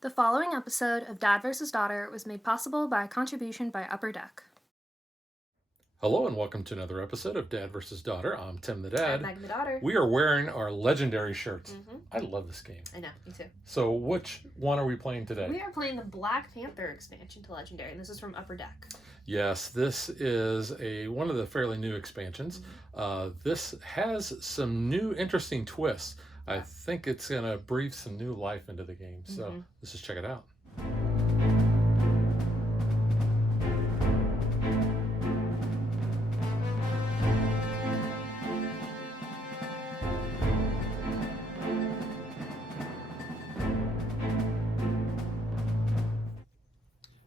The following episode of Dad vs. Daughter was made possible by a contribution by Upper Deck. Hello and welcome to another episode of Dad vs. Daughter. I'm Tim the Dad. I'm Megan the Daughter. We are wearing our legendary shirts. Mm-hmm. I love this game. I know, me too. So which one are we playing today? We are playing the Black Panther expansion to Legendary, and this is from Upper Deck. Yes, this is one of the fairly new expansions. This has some new interesting twists. I think it's going to breathe some new life into the game. So let's just check it out.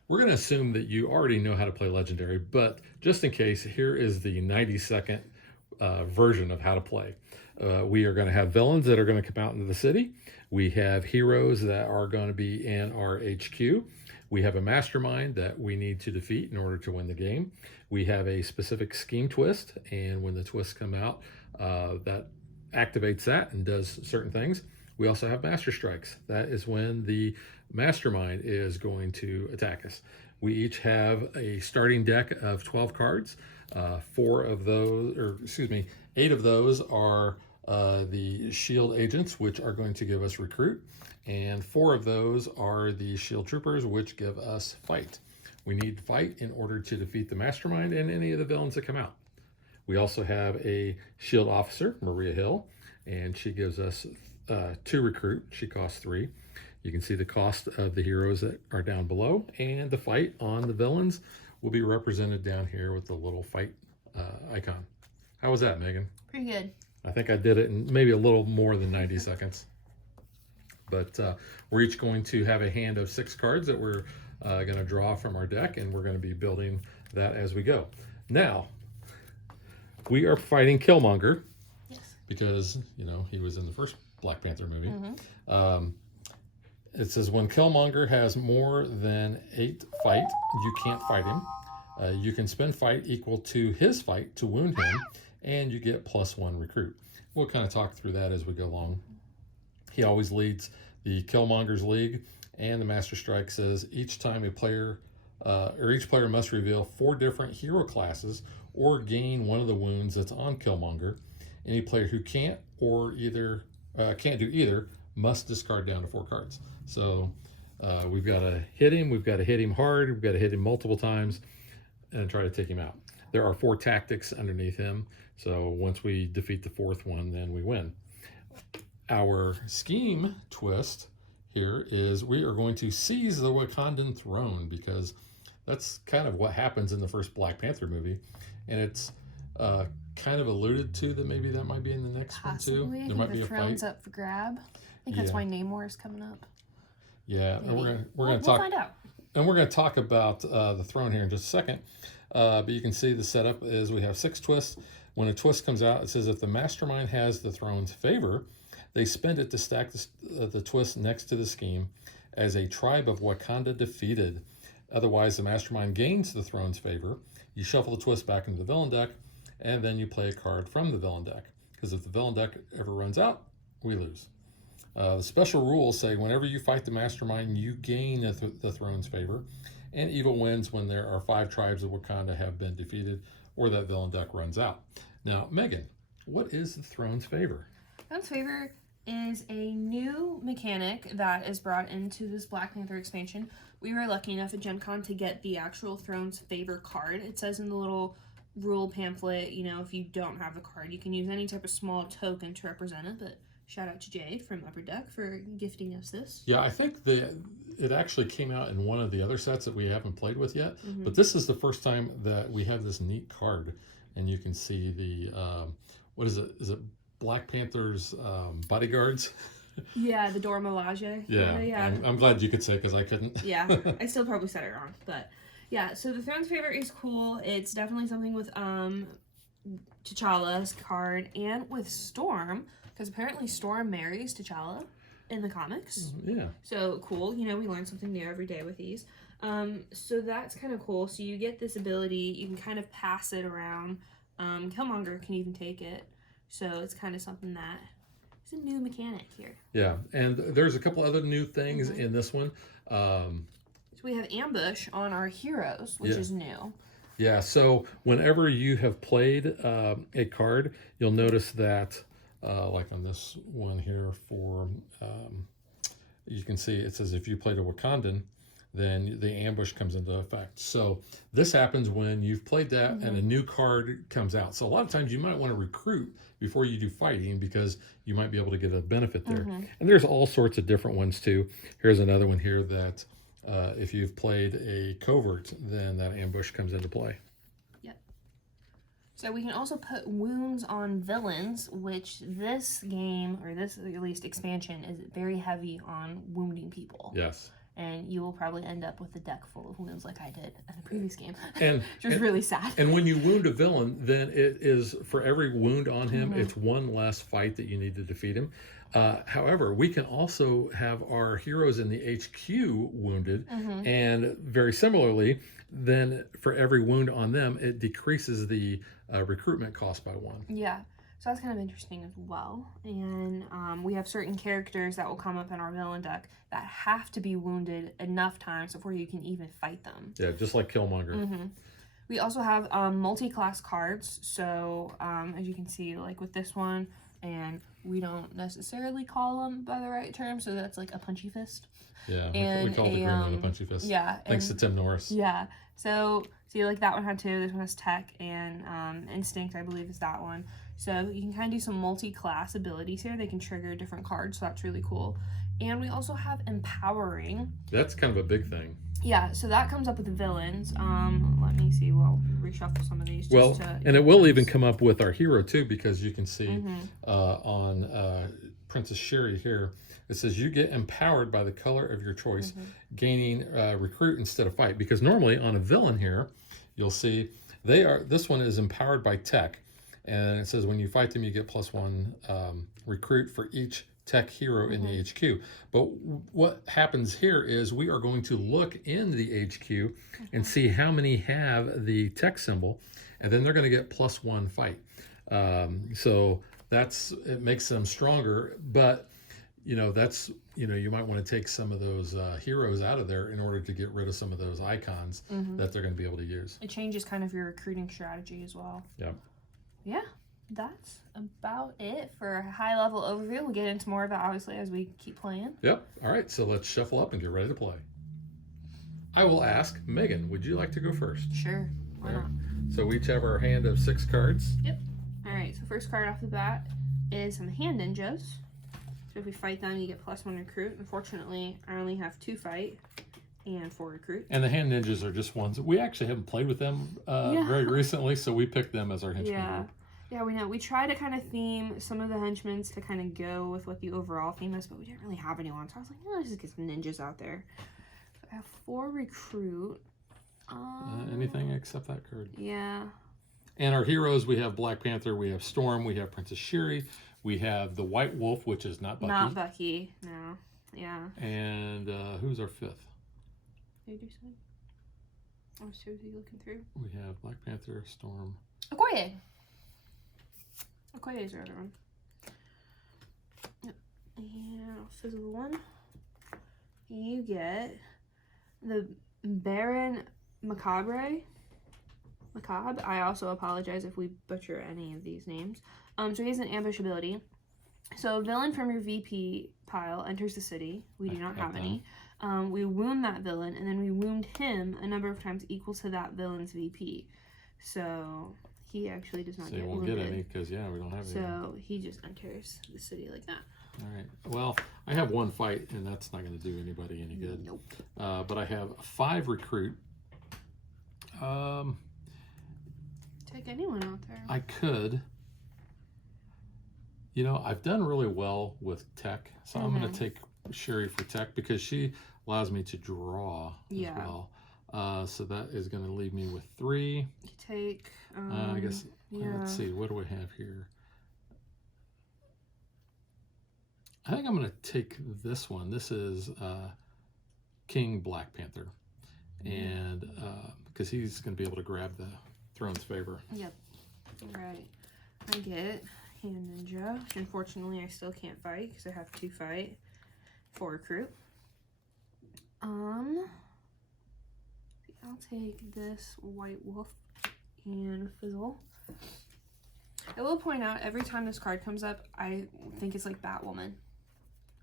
We're going to assume that you already know how to play Legendary, but just in case, here is the 90-second version of how to play. We are going to have villains that are going to come out into the city. We have heroes that are going to be in our HQ. We have a mastermind that we need to defeat in order to win the game. We have a specific scheme twist, and when the twists come out, that activates that and does certain things. We also have master strikes. That is when the mastermind is going to attack us. We each have a starting deck of 12 cards. 8 of those are the shield agents, which are going to give us recruit, and 4 of those are the shield troopers, which give us fight. We need fight in order to defeat the mastermind and any of the villains that come out. We also have a shield officer, Maria Hill, and she gives us 2 recruit. She costs 3. You can see the cost of the heroes that are down below, and the fight on the villains will be represented down here with the little fight icon. How was that, Megan? Pretty good. I think I did it in maybe a little more than 90 seconds. But we're each going to have a hand of 6 cards that we're going to draw from our deck, and we're going to be building that as we go. Now, we are fighting Killmonger. Yes. Because, you know, he was in the first Black Panther movie. It says when Killmonger has more than 8 fight, you can't fight him. You can spend fight equal to his fight to wound him, and you get +1 recruit. We'll kind of talk through that as we go along. He always leads the Killmonger's League, and the Master Strike says each time each player must reveal 4 different hero classes or gain one of the wounds that's on Killmonger. Any player who can't do either must discard down to 4 cards. So we've got to hit him, we've got to hit him hard, we've got to hit him multiple times and try to take him out. There are 4 tactics underneath him, so once we defeat the 4th one, then we win. Our scheme twist here is we are going to seize the Wakandan throne, because that's kind of what happens in the first Black Panther movie, and it's kind of alluded to that maybe that might be in the next one too. There might be a fight. The throne's up for grab. I think that's why Namor is coming up. Yeah, maybe. and we'll find out. And we're going to talk about the throne here in just a second. But you can see the setup is we have 6 twists. When a twist comes out, it says if the mastermind has the throne's favor, they spend it to stack the twist next to the scheme as a tribe of Wakanda defeated. Otherwise, the mastermind gains the throne's favor. You shuffle the twist back into the villain deck, and then you play a card from the villain deck. Because if the villain deck ever runs out, we lose. The special rules say whenever you fight the mastermind, you gain the throne's favor, and evil wins when there are 5 tribes of Wakanda have been defeated or that villain deck runs out. Now, Megan, what is the throne's favor? Throne's favor is a new mechanic that is brought into this Black Panther expansion. We were lucky enough at Gen Con to get the actual Throne's favor card. It says in the little rule pamphlet, you know, if you don't have the card, you can use any type of small token to represent it, but shout out to Jay from Upper Deck for gifting us this. Yeah, I think it actually came out in one of the other sets that we haven't played with yet, but this is the first time that we have this neat card, and you can see the, what is it? Is it Black Panther's bodyguards? Yeah, the Dora Milaje. Yeah. I'm glad you could say it because I couldn't. Yeah, I still probably said it wrong, but yeah, so the Throne's favor is cool. It's definitely something with T'Challa's card and with Storm, because apparently Storm marries T'Challa in the comics. Yeah. So cool. You know, we learn something new every day with these. So that's kind of cool. So you get this ability. You can kind of pass it around. Killmonger can even take it. So it's kind of something that It's a new mechanic here. Yeah, and there's a couple other new things in this one. So we have ambush on our heroes, which is new. Yeah, so whenever you have played a card, you'll notice that, like on this one here for, you can see it says if you played a Wakandan, then the ambush comes into effect. So this happens when you've played that and a new card comes out. So a lot of times you might want to recruit before you do fighting because you might be able to get a benefit there. And there's all sorts of different ones too. Here's another one here that if you've played a covert, then that ambush comes into play. Yep. So we can also put wounds on villains, which this game, or this at least expansion, is very heavy on wounding people. Yes. And you will probably end up with a deck full of wounds like I did in the previous game. And which was really sad. And when you wound a villain, then it is, for every wound on him, it's one less fight that you need to defeat him. However, we can also have our heroes in the HQ wounded, and very similarly, then for every wound on them, it decreases the recruitment cost by 1. Yeah. So that's kind of interesting as well. And we have certain characters that will come up in our villain deck that have to be wounded enough times before you can even fight them. Yeah, just like Killmonger. We also have multi-class cards. So as you can see, like with this one, and we don't necessarily call them by the right term, so that's like a punchy fist. Yeah, and we call it the Gremlin a punchy fist. Yeah. Thanks to Tim Norris. Yeah. So see, like that one had 2. This one has tech and instinct, I believe, is that one. So you can kind of do some multi-class abilities here. They can trigger different cards, so that's really cool. And we also have empowering. That's kind of a big thing. Yeah, so that comes up with the villains. Let me see. We'll reshuffle some of these. And it will even come up with our hero too, because you can see on Princess Sherry here, it says you get empowered by the color of your choice, gaining recruit instead of fight. Because normally on a villain here, you'll see this one is empowered by tech. And it says when you fight them, you get +1 recruit for each tech hero in the HQ. But what happens here is we are going to look in the HQ and see how many have the tech symbol, and then they're going to get +1 fight. So it makes them stronger, but you might want to take some of those heroes out of there in order to get rid of some of those icons that they're going to be able to use. It changes kind of your recruiting strategy as well. Yeah. Yeah, that's about it for a high-level overview. We'll get into more of it, obviously, as we keep playing. Yep. All right, so let's shuffle up and get ready to play. I will ask, Megan, would you like to go first? Sure. Why not? So we each have our hand of 6 cards. Yep. All right, so first card off the bat is some hand ninjas. So if we fight them, you get +1 recruit. Unfortunately, I only have 2 fight and 4 recruit. And the hand ninjas are just ones. We actually haven't played with them very recently, so we picked them as our henchmen group. Yeah, we know. We try to kind of theme some of the henchmen to kind of go with what the overall theme is, but we didn't really have anyone. So I was like, let's just get some ninjas out there. So I have 4 recruit. Anything except that card. Yeah. And our heroes, we have Black Panther, we have Storm, we have Princess Shuri, we have the White Wolf, which is not Bucky. Not Bucky, no. Yeah. And who's our 5th? Did you say? I was seriously looking through. We have Black Panther, Storm. Okoye. Okoye is our other one. Yep. And I'll fizzle one. You get the Baron Macabre. Macabre. I also apologize if we butcher any of these names. So he has an ambush ability. So a villain from your VP pile enters the city. We do not have any. We wound that villain, and then we wound him a number of times equal to that villain's VP. So he actually does not get wounded. So he won't get any because, we don't have any. So he just enters the city like that. All right. Well, I have 1 fight, and that's not going to do anybody any good. Nope. But I have 5 recruit. Take anyone out there. I could. I've done really well with tech, so I'm going to take Sherry for tech because she allows me to draw as well. So that is going to leave me with 3. You take. I guess. Let's see. What do we have here? I think I'm going to take this one. This is King Black Panther, and because he's going to be able to grab the throne's favor. Yep. All right. I get Hand Ninja. Unfortunately, I still can't fight because I have 2 fight for recruit. I'll take this White Wolf and Fizzle. I will point out, every time this card comes up, I think it's like Batwoman.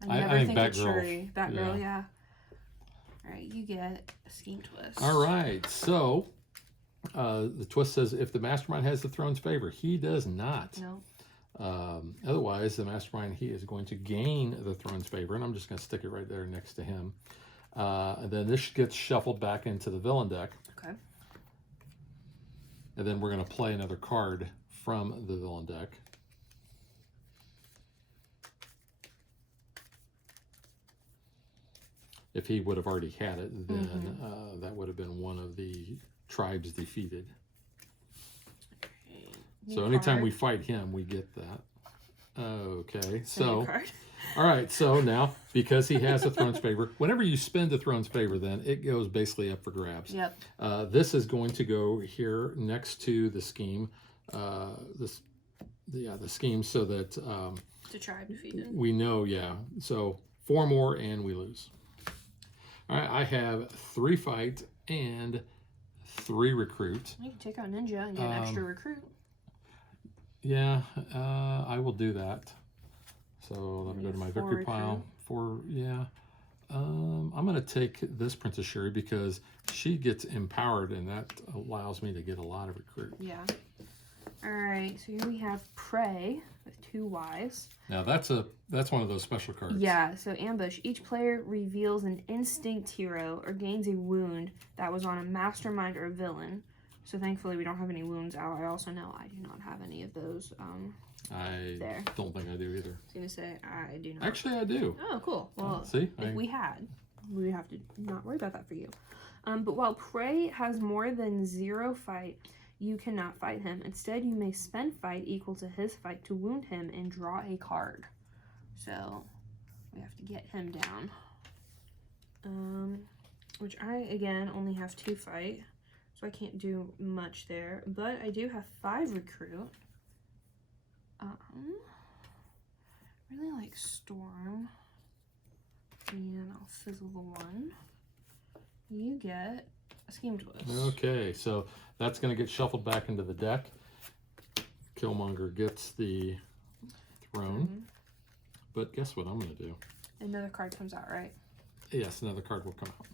I never think it's Shuri. Batgirl, yeah. Alright, you get a Scheme Twist. Alright, so the twist says if the mastermind has the throne's favor, he does not. No. Otherwise, the mastermind, he is going to gain the throne's favor, and I'm just going to stick it right there next to him. And then this gets shuffled back into the villain deck. Okay. And then we're going to play another card from the villain deck. If he would have already had it, then that would have been one of the tribes defeated. Okay. So anytime we fight him, we get that. Okay, so all right, so now because he has the throne's favor, whenever you spend the throne's favor, then it goes basically up for grabs. Yep. This is going to go here next to the scheme, the scheme, so that the tribe defeated. We know, yeah. So 4 more and we lose. All right, I have 3 fight and 3 recruit. You can take out Ninja and get an extra recruit. Yeah, I will do that. So let me go to my victory pile. I'm going to take this Princess Shuri because she gets empowered, and that allows me to get a lot of recruit. Yeah. All right, so here we have Prey with 2 Ys. Now that's one of those special cards. Yeah, so Ambush. Each player reveals an instinct hero or gains a wound that was on a mastermind or a villain. So thankfully we don't have any wounds out. I also know I do not have any of those I don't think I do either. I was going to say, I do not. Actually, I do. Oh, cool. Well, see? If we had, we would have to not worry about that for you. But while Prey has more than 0 fight, you cannot fight him. Instead, you may spend fight equal to his fight to wound him and draw a card. So, we have to get him down. Which I, again, only have 2 fight. So I can't do much there. But I do have 5 recruit. Really like Storm. And I'll fizzle the 1. You get a Scheme Twist. Okay, so that's going to get shuffled back into the deck. Killmonger gets the throne. But guess what I'm going to do? Another card comes out, right? Yes, another card will come out.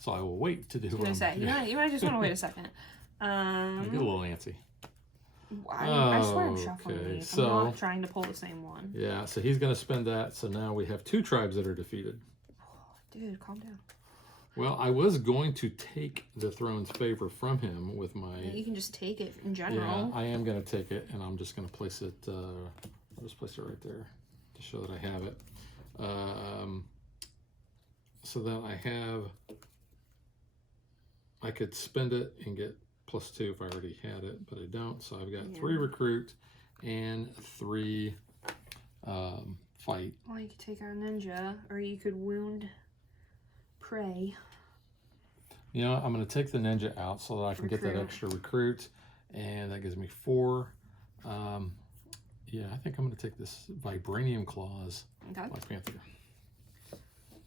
So I will wait to do what I'm say. You might just want to wait a second. I get a little antsy. I swear I'm shuffling these. So, I'm not trying to pull the same one. Yeah, so he's going to spend that. So now we have 2 tribes that are defeated. Dude, calm down. Well, I was going to take the throne's favor from him with my... Yeah, you can just take it in general. Yeah, I am going to take it, and I'm just going to place it... I'll just place it right there to show that I have it. So that I have... I could spend it and get +2 if I already had it, but I don't. So I've got 3 recruit and 3 fight. Well, you could take our Ninja, or you could wound Prey. You know, I'm going to take the Ninja out so that I can get that extra recruit, and that gives me 4. Yeah, I think I'm going to take this Vibranium Claws by Panther.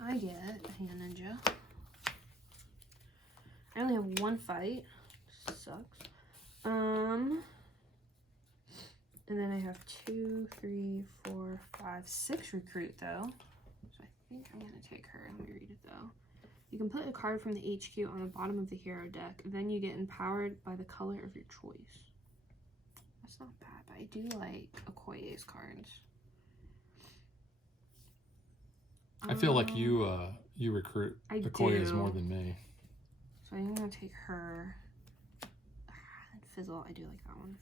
I get Hand Ninja. I only have 1 fight. Sucks. And then I have 2, 3, 4, 5, 6 recruit though. So I think I'm gonna take her. Let me read it though. You can put a card from the HQ on the bottom of the hero deck. Then you get empowered by the color of your choice. That's not bad, but I do like Okoye's cards. I feel like you recruit Okoye's more than me. So I'm going to take her. Fizzle, I do like that one.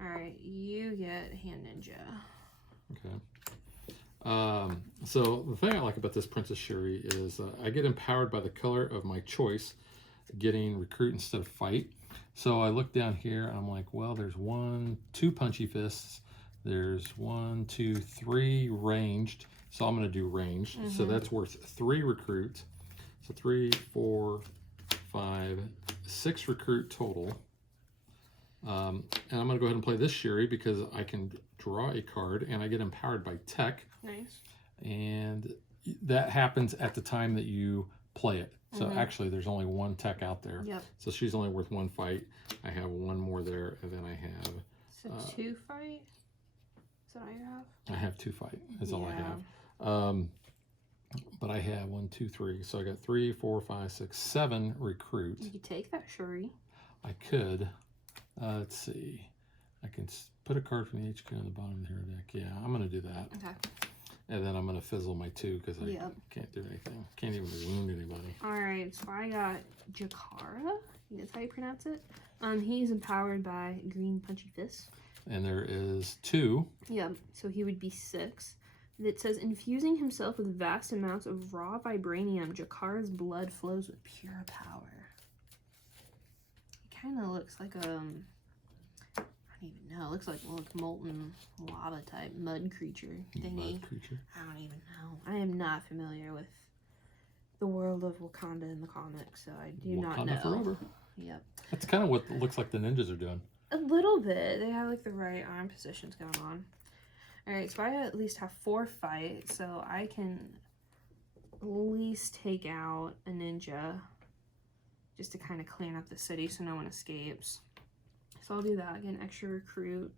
Alright, you get Hand Ninja. Okay. So the thing I like about this Princess Shuri is I get empowered by the color of my choice, getting recruit instead of fight. So I look down here and I'm like, well, there's 2 punchy fists. There's 1, 2, 3 ranged. So I'm going to do ranged. So that's worth 3 recruit. So 3, 4, 5, 6 recruit total. And I'm going to go ahead and play this Shuri because I can draw a card and I get empowered by tech. Nice. And that happens at the time that you play it. So actually, there's only one tech out there. Yep. So she's only worth 1 fight. I have 1 more there, and then I have... So 2 fight? Is that all you have? I have 2 fight. That's all I have. But I have 1, 2, 3. So I got 3, 4, 5, 6, 7 recruit. You could take that Shuri. I could. Let's see. I can put a card from the HQ on the bottom of the hero deck. Yeah, I'm going to do that. Okay. And then I'm going to fizzle my 2 because I can't do anything. Can't even wound anybody. Alright, so I got Jakara. That's how you pronounce it. He's empowered by green punchy fists. And there is 2. Yep, so he would be 6. It says, infusing himself with vast amounts of raw vibranium, Jakara's blood flows with pure power. He kind of looks like I don't even know. It looks like molten lava type mud creature thingy. Mud creature. I don't even know. I am not familiar with the world of Wakanda in the comics, so I do not know. Wakanda forever. Yep. That's kind of what it looks like the ninjas are doing. A little bit. They have like the right arm positions going on. Alright, so I at least have 4 fights, so I can at least take out a ninja just to kind of clean up the city so no one escapes. So I'll do that. Get an extra recruit.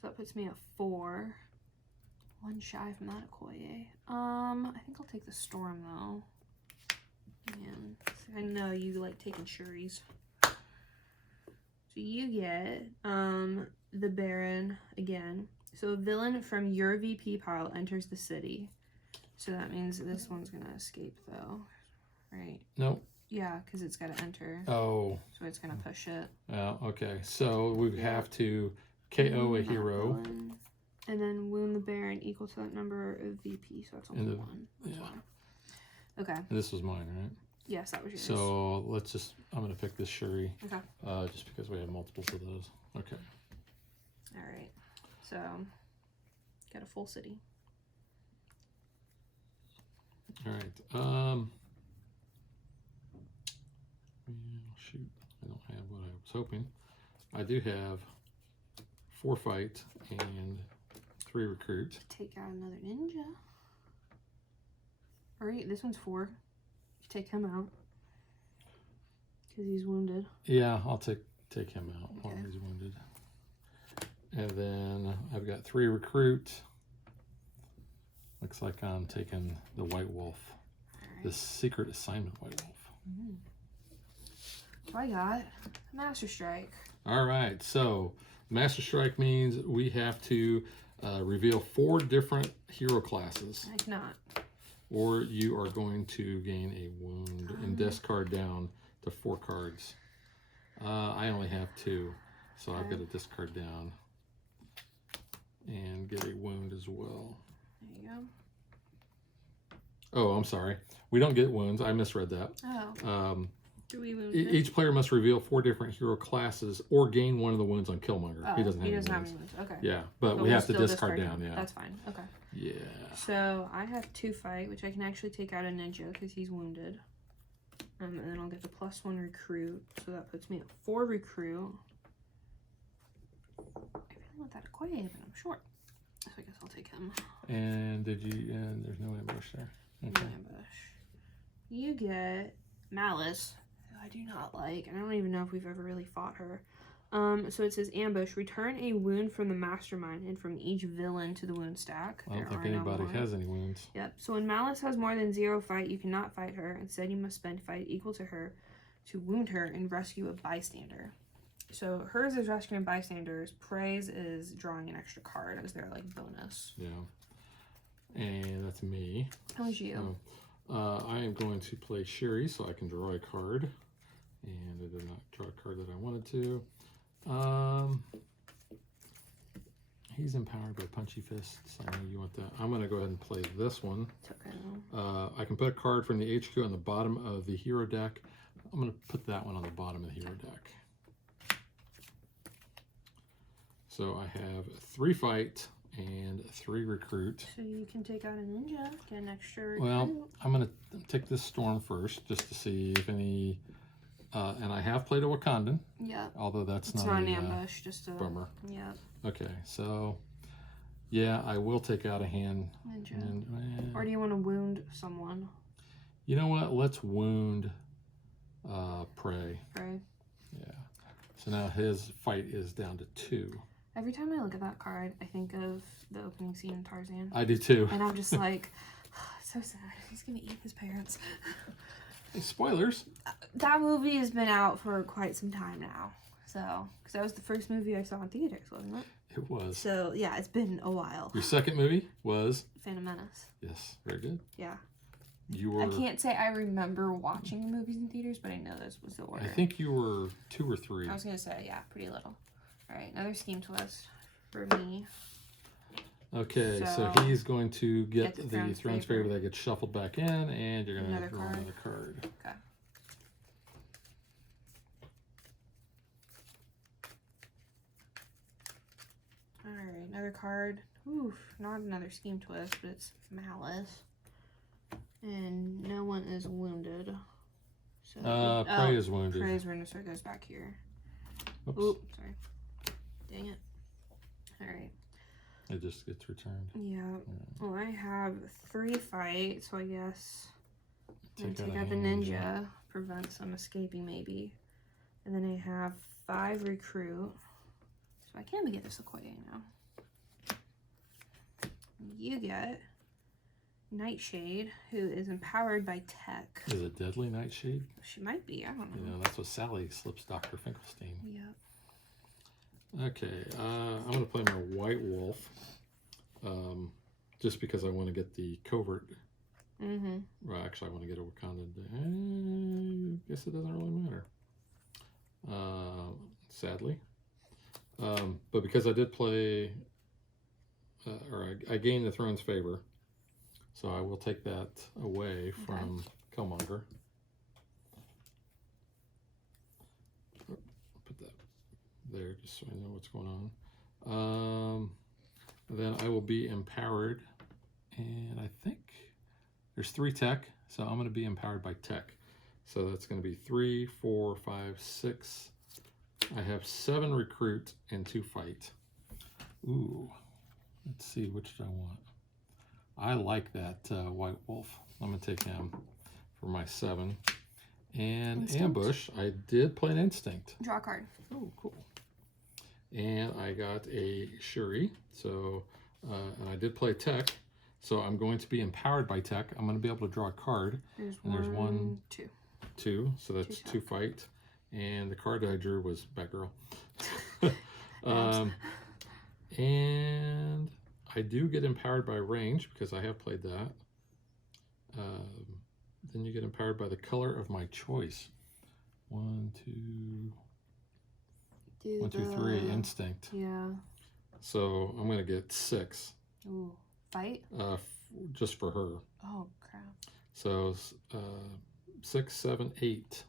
So that puts me at 4. 1 shy from that Okoye. I think I'll take the Storm though. Man, I know you like taking Shuris. So you get the Baron again. So a villain from your VP pile enters the city. So that means this one's gonna escape though, right? Nope. Yeah, because it's gotta enter. Oh. So it's gonna push it. Oh, okay. So we have to KO a hero. Villain, and then wound the Baron equal to that number of VP. So that's only 1. Yeah. Okay. And this was mine, right? Yes, that was yours. So let's just, I'm going to pick this Shuri. Okay. Just because we have multiples of those. Okay. Alright. So, got a full city. Alright. Shoot. I don't have what I was hoping. I do have 4 fight and 3 recruit. Take out another ninja. Alright, this one's 4. Take him out. Because he's wounded. Yeah, I'll take him out while Okay. he's wounded. And then I've got 3 recruit. Looks like I'm taking the White Wolf. Alright. The secret assignment White Wolf. So I got Master Strike. Alright, so Master Strike means we have to reveal 4 different hero classes. I cannot. Or you are going to gain a wound and discard down to 4 cards. I only have 2, so I've got to discard down and get a wound as well. There you go. Oh, I'm sorry. We don't get wounds. I misread that. Oh. Do we wound him? Each player must reveal 4 different hero classes or gain 1 of the wounds on Killmonger. Oh, he doesn't have any wounds. wounds. Okay. Yeah, but we we'll have to still discard down. Yeah. That's fine. Okay. Yeah. So I have 2 fight, which I can actually take out a ninja because he's wounded. And then I'll get the +1 recruit. So that puts me at 4 recruit. I really want that Okoye, but I'm short. So I guess I'll take him. And did you? And there's no ambush there. Okay. No ambush. You get Malice, who I do not like. I don't even know if we've ever really fought her. So it says ambush. Return a wound from the mastermind and from each villain to the wound stack. I don't think anybody has any wounds. Yep. So when Malice has more than 0 fight, you cannot fight her. Instead, you must spend fight equal to her to wound her and rescue a bystander. So hers is rescuing bystanders. Praise is drawing an extra card as their like bonus. Yeah. And that's me. How was you? I am going to play Shuri so I can draw a card. And I did not draw a card that I wanted to. He's empowered by punchy fists. I know you want that. I'm going to go ahead and play this one. It's okay. I can put a card from the HQ on the bottom of the hero deck. I'm going to put that one on the bottom of the hero deck. So I have 3 fight and 3 recruit. So you can take out a ninja, get an extra recruit. Well, I'm going to take this Storm first just to see if any And I have played a Wakandan. Yeah. Although that's It's not an ambush, just a bummer. Yeah. Okay, so yeah, I will take out a hand ninja. Or do you want to wound someone? You know what? Let's wound Prey. Prey. Yeah. So now his fight is down to 2. Every time I look at that card, I think of the opening scene in Tarzan. I do too. And I'm just like, so sad. He's gonna eat his parents. Hey, spoilers. That movie has been out for quite some time now. So, because that was the first movie I saw in theaters, wasn't it? It was. So, yeah, it's been a while. Your second movie was? Phantom Menace. Yes, very good. Yeah. You were... I can't say I remember watching the movies in theaters, but I know this was the order. I think you were 2 or 3. I was going to say, yeah, pretty little. All right, another scheme twist for me. Okay, so he's going to get the Throne's Favor that gets shuffled back in, and you're going to draw another card. Okay. Alright, another card. Oof, not another scheme twist, but it's Malice. And no one is wounded. So Prey is wounded. Prey is wounded, so it goes back here. Oops. Oop, sorry. Dang it. Alright. It just gets returned. Yeah. Well, I have 3 fights, so I guess take out the ninja. Prevent some escaping, maybe. And then I have 5 recruit. So I can get this Okoye now. You get Nightshade, who is empowered by tech. Is it Deadly Nightshade? She might be, I don't know. You know, that's what Sally slips Dr. Finkelstein. Yep. Okay, I'm going to play my White Wolf, just because I want to get the covert. Well, actually, I want to get a Wakanda. I guess it doesn't really matter, sadly. But because I did play, I gained the Throne's Favor, so I will take that away from Killmonger. Put that there just so I know what's going on. Then I will be empowered, and I think there's 3 tech, so I'm going to be empowered by tech. So that's going to be 3, 4, 5, 6. I have 7 recruit and 2 fight. Ooh, let's see, which do I want? I like that White Wolf. I'm going to take him for my 7. And Instinct. Ambush, I did play an Instinct. Draw a card. Oh, cool. And I got a Shuri, so, and I did play tech, so I'm going to be empowered by tech. I'm going to be able to draw a card. There's there's 1, 2. 2, so that's 2 fight. And the card I drew was Batgirl. And I do get empowered by range because I have played that. Then you get empowered by the color of my choice. 1, 2, 1, 2, 3, Instinct. Yeah. So I'm going to get 6. Ooh, fight? Just for her. Oh, crap. So 6, 7, 8.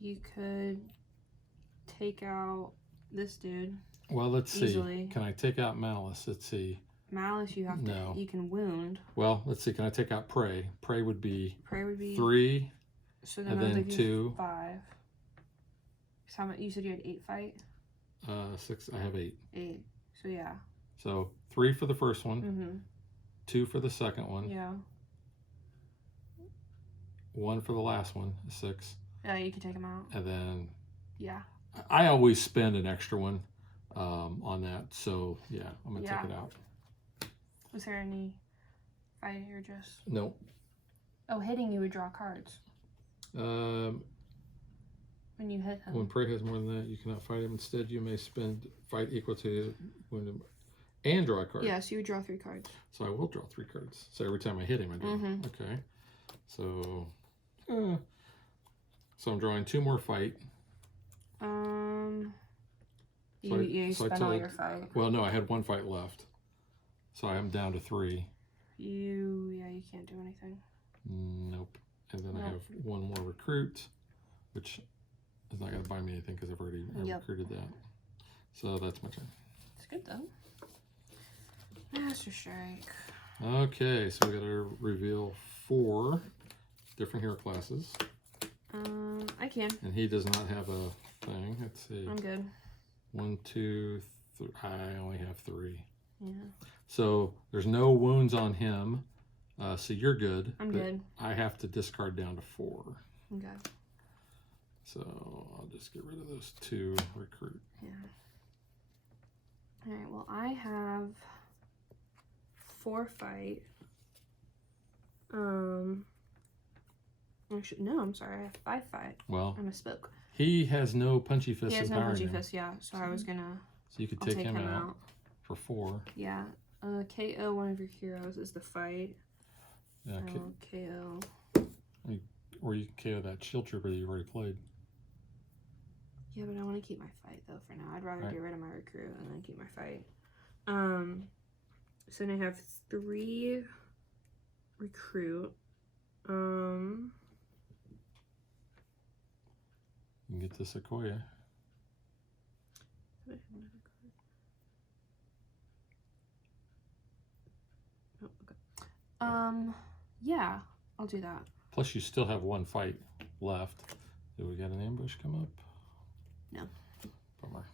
You could take out this dude. Well, let's see. Easily. Can I take out Malice? Let's see. Malice, you have to. You can wound. Well, let's see. Can I take out Prey? Prey would be 3. So then and then 2. 5. So how much? You said you had 8 fight. 6. I have 8. 8. So yeah. So 3 for the first one. 2 for the second one. Yeah. 1 for the last one. 6. Yeah, you can take them out. And then. Yeah. I always spend an extra one on that. So yeah, I'm gonna take it out. Was there any fighting or just? Nope. Oh, hitting you would draw cards. When you hit him. When Prey has more than that, you cannot fight him. Instead, you may spend fight equal to wound and draw a card. Yeah, so you would draw 3 cards. So I will draw 3 cards. So every time I hit him, I draw. Okay. So, so I'm drawing 2 more fight. You spent all your fight. Well, no, I had 1 fight left. So I am down to 3. You can't do anything. Nope. And then I have 1 more recruit, which is not going to buy me anything because I've already recruited that. So that's my turn. It's good though. Master Strike. Okay, so we got to reveal 4 different hero classes. I can. And he does not have a thing. Let's see. I'm good. 1, 2, 3. I only have 3. Yeah. So there's no wounds on him. So you're good. I'm good. I have to discard down to 4. Okay. So I'll just get rid of those 2 recruit. Yeah. All right. Well, I have 4 fight. Actually, no. I'm sorry. I have 5 fight. Well, I misspoke. he has no punchy fist. He has no empowering punchy him. fist. Yeah. So I was gonna. So you could I'll take him out for 4. Yeah. KO one of your heroes is the fight. Yeah. KO. Or you can KO that shield trooper that you already played. Yeah, but I want to keep my fight though for now. I'd rather get rid of my recruit and then keep my fight. So now I have 3 recruit. You can get the Sequoia. Oh, okay. Yeah, I'll do that. Plus, you still have 1 fight left. Did we get an ambush come up? No. Bummer.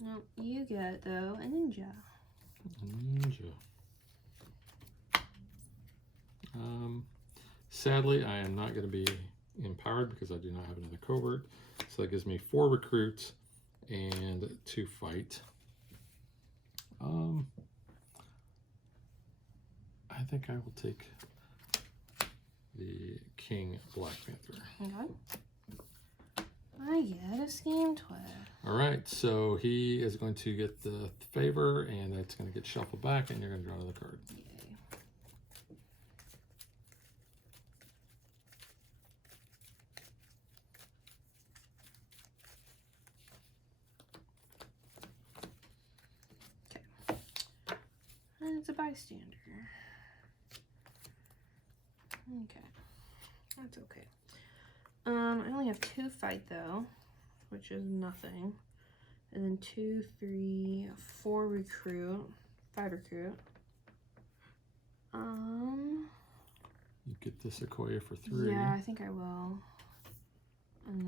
No, you get though a ninja. Ninja. Sadly, I am not going to be empowered because I do not have another covert. So that gives me 4 recruits and 2 fight. I think I will take the King Black Panther. Okay. I get a scheme twist. All right, so he is going to get the favor, and it's going to get shuffled back, and you're going to draw another card. Yay. Okay. And it's a bystander. Okay. That's okay. I only have 2 fight though, which is nothing. And then 2, 3, 4 recruit, 5 recruit. You get the Sequoia for 3. Yeah, I think I will. And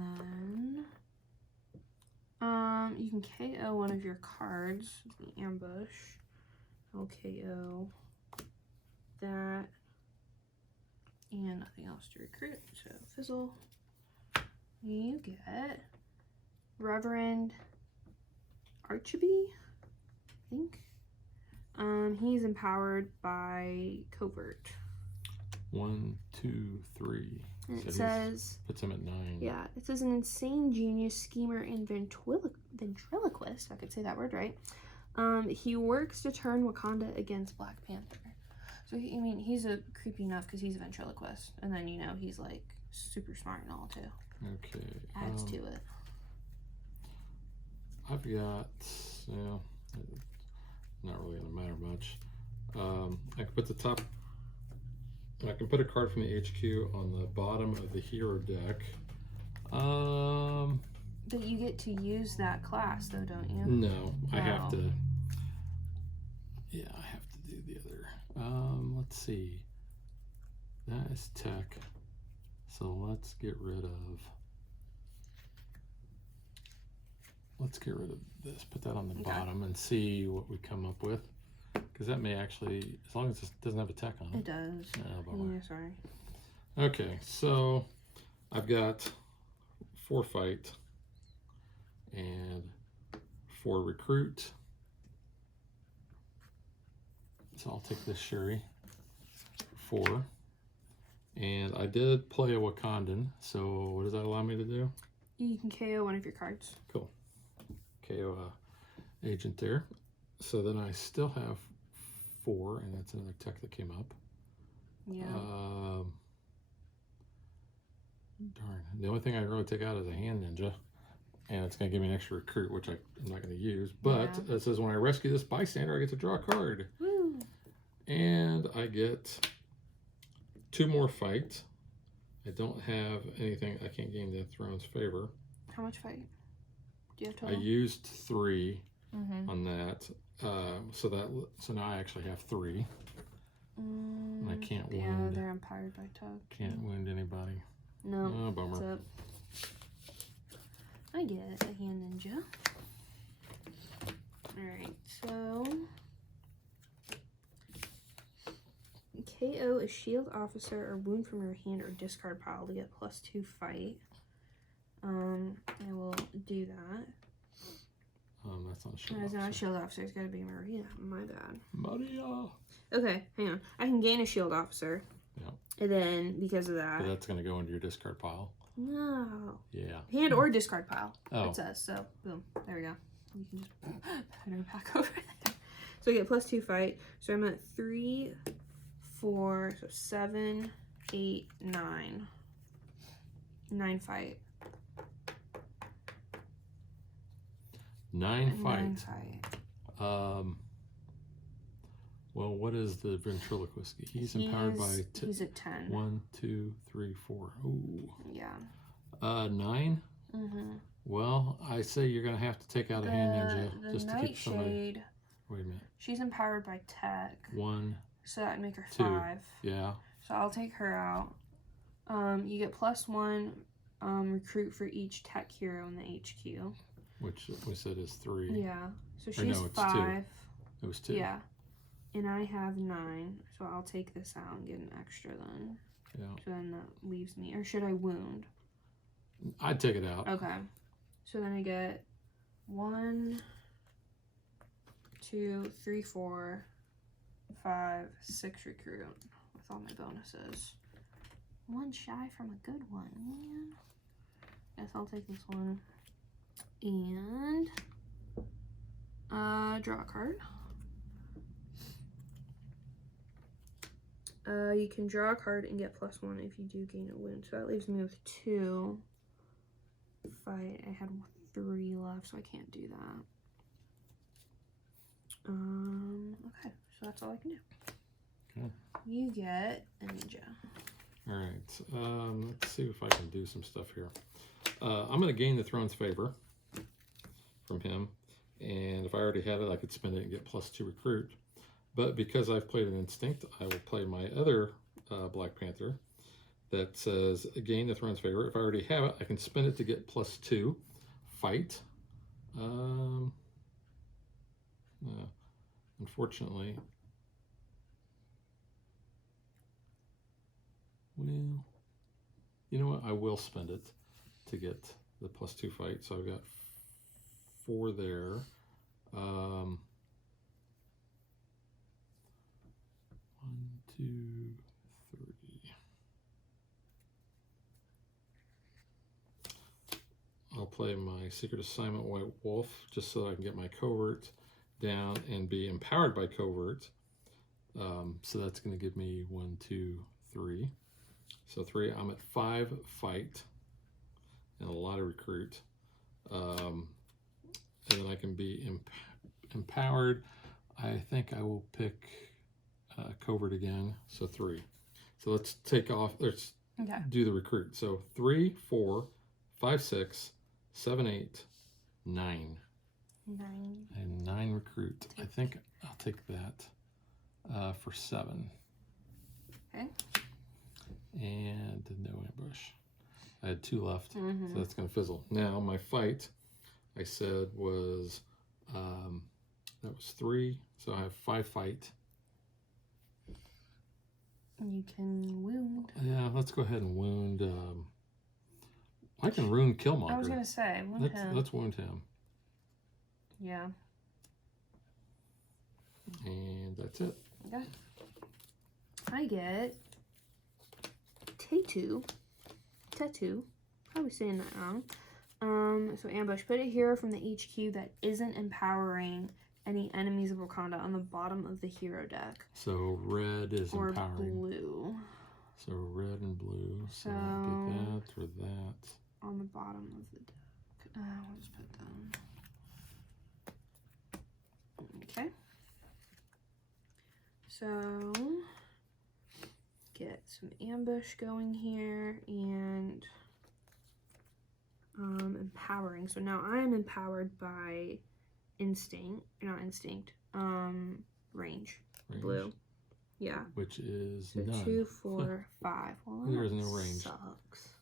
then you can KO one of your cards, the ambush. I'll KO that. And nothing else to recruit, so fizzle. You get Reverend Archibald, I think. He's empowered by covert. 1, 2, 3. And So it says, puts him at 9. yeah, it says an insane genius, schemer, and ventriloquist. I could say that word right. He works to turn Wakanda against Black Panther. So, I mean, he's a creepy enough because he's a ventriloquist. And then, you know, he's, like, super smart and all, too. Okay. Adds to it. I've got, yeah, not really going to matter much. I can put the top, I can put a card from the HQ on the bottom of the hero deck. But you get to use that class, though, don't you? No, I have to, yeah, I have to do the other. Let's see. That is tech. So let's get rid of this. Put that on the bottom and see what we come up with. Because that may actually, as long as it doesn't have a tech on it. It does. Yeah, sorry. Okay, so I've got 4 fight and 4 recruit. So I'll take this Sherry. 4. And I did play a Wakandan, so what does that allow me to do? You can KO one of your cards. Cool. KO agent there. So then I still have 4, and that's another tech that came up. Yeah. Darn. The only thing I really take out is a hand ninja. And it's going to give me an extra recruit, which I'm not going to use. But it says when I rescue this bystander, I get to draw a card. Woo. And I get 2 more fight. I don't have anything. I can't gain the throne's favor. How much fight do you have I total? used 3 on that. So now I actually have 3. I can't Yeah, wound. they're empowered by tuck. Can't wound anybody. No. Oh, bummer. That's it. I get a hand ninja. Alright, so KO a shield officer or wound from your hand or discard pile to get +2 fight. I will do that. That's not a shield No, it's not a officer. shield officer. It's got to be Maria. My bad. Maria. Okay, hang on. I can gain a shield officer. Yeah. And then, because of that... But that's going to go into your discard pile. No. Yeah. Hand or discard pile. Oh. It says. So, boom. There we go. You can just put her back over there. So I get +2 fight. So I'm at 3, 4, so 7, 8, 9. 9 fight. 9 fight. 9 fight. Well, what is the ventriloquist? He's empowered by... He's at 10. 1, 2, 3, 4. Ooh. Yeah. 9? Mm-hmm. Well, I say you're going to have to take out a hand ninja just to keep somebody... Nightshade, Wait a minute. she's empowered by tech. 1, So that'd make her 2. 5. Yeah. So I'll take her out. You get +1 recruit for each tech hero in the HQ. Which we said is 3. Yeah. So Or she's no, it's 5. 2. It was 2. Yeah. And I have 9. So I'll take this out and get an extra then. Yeah. So then that leaves me. Or should I wound? I'd take it out. Okay. So then I get 1, 2, 3, 4, 5, 6 recruit with all my bonuses. 1 shy from a good one, man. Guess I'll take this one. And draw a card. You can draw a card and get +1 if you do gain a wound. So that leaves me with 2 fight. I had 3 left, so I can't do that. Okay, so that's all I can do. Okay. You get a ninja. All right. Let's see if I can do some stuff here. I'm going to gain the throne's favor from him. And if I already had it, I could spend it and get +2 recruit. But because I've played an instinct, I will play my other Black Panther that says gain the throne's favor. If I already have it, I can spend it to get +2 fight. Unfortunately, well, you know what? I will spend it to get the +2 fight. So I've got 4 there. 1, 2, 3. I'll play my Secret Assignment White Wolf just so that I can get my covert down and be empowered by covert. So that's going to give me 1, 2, 3. So 3. I'm at 5 fight and a lot of recruit. And then I can be empowered. I think I will pick covert again. So 3. So let's take off. Let's do the recruit. So 3, 4, 5, 6, 7, 8, 9. 9. And 9 recruit. I think I'll take that for 7. Okay. And no ambush. I had 2 left, so that's going to fizzle. Now my fight, I said was that was 3, so I have 5 fight. You can wound. Yeah, let's go ahead and wound. I can wound Killmonger. I was gonna say wound him. Let's wound him. Yeah. And that's it. Okay. I get tattoo. Probably saying that wrong. So ambush. Put a hero from the HQ that isn't empowering any enemies of Wakanda on the bottom of the hero deck. So red is or empowering. Blue. So red and blue. So So get that or that. on the bottom of the deck. I'll just put them. Okay. So get some ambush going here and empowering. So now I am empowered by instinct, not instinct, range. Blue. Yeah. which is So none. 2, 4, 5. Well, There is that no range. sucks.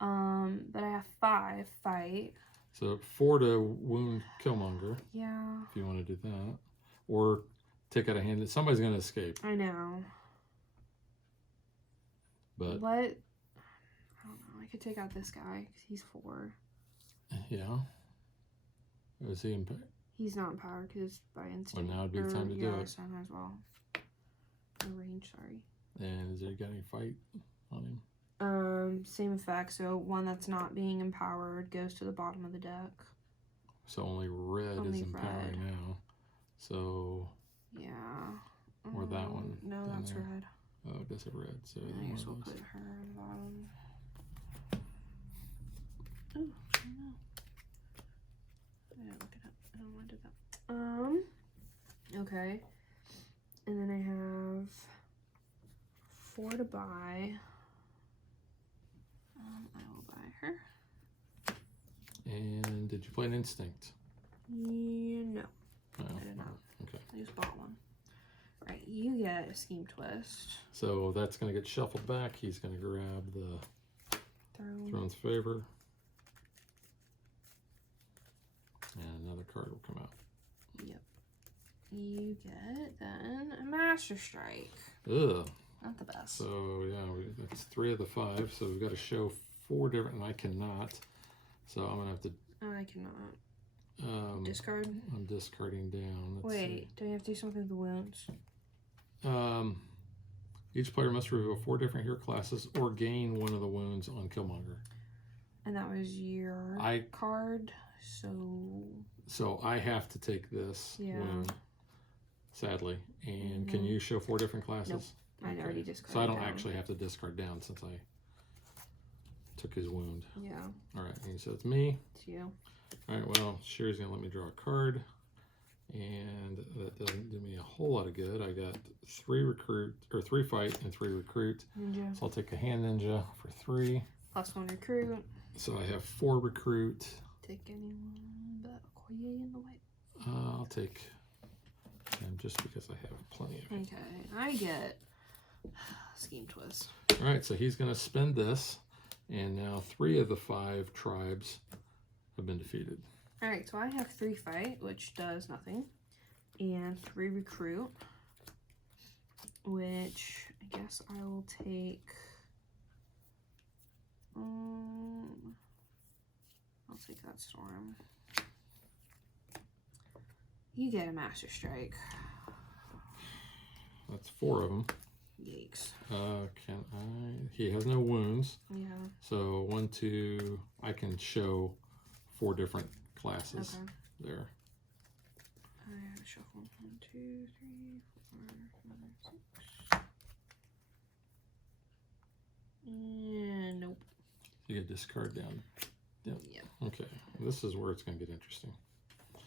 But I have 5 fight. So 4 to wound Killmonger. Yeah. If you want to do that, or take out a hand. Somebody's going to escape. I know. But what? I don't know. I could take out this guy because he's 4. Yeah. Is he in? He's not empowered because by instinct. Well, now would be the time to do it. So I might as well. No range, sorry. And is there got any fight on him? Same effect. So one that's not being empowered goes to the bottom of the deck. So only red Only is empowering red. now. So. Yeah. Or that one. No, that's there. red. Oh, it does have red. So I guess we'll put her on the bottom. Oh, no. I didn't look it up. I don't know why I did that. Okay. And then I have 4 to buy. I will buy her. And did you play an instinct? No. No. I did not. Okay. I just bought one. Right, you get a scheme twist. So that's going to get shuffled back. He's going to grab the Throne's Favor. And another card will come out. Yep. You get then a Master Strike. Ugh. Not the best. So yeah, that's 3 of the 5. So we've got to show 4 different, and I cannot. So I'm gonna have to. I cannot. Discard. I'm discarding down. Let's Wait, do you have to do something with the wounds? see. Each player must reveal 4 different hero classes or gain 1 of the wounds on Killmonger. And that was your card, so I have to take this wound, sadly. And can you show 4 different classes? Nope. I already discarded. So I don't down. actually have to discard down since I took his wound. Yeah. All right, and so it's me. It's you. All right, well, Sherry's gonna let me draw a card, and that doesn't do me a whole lot of good. I got 3 fight and 3 recruit. Ninja. So I'll take a hand ninja for 3. +1 recruit. So I have 4 recruit. Take anyone but Okoye in the way. I'll take him just because I have plenty of. Okay, I get scheme twist. All right, so he's gonna spend this, and now 3 of the 5 tribes have been defeated. All right, so I have 3 fight, which does nothing, and 3 recruit, which I guess I will take. I'll take that storm. You get a Master Strike. That's 4 of them. Yikes. Can I? He has no wounds. Yeah. So 1, 2. I can show 4 different classes there. I have to shuffle 1, 2, 3, 4, 5, 6. And nope. You get discard down. Yep. Yeah. Okay. This is where it's going to get interesting.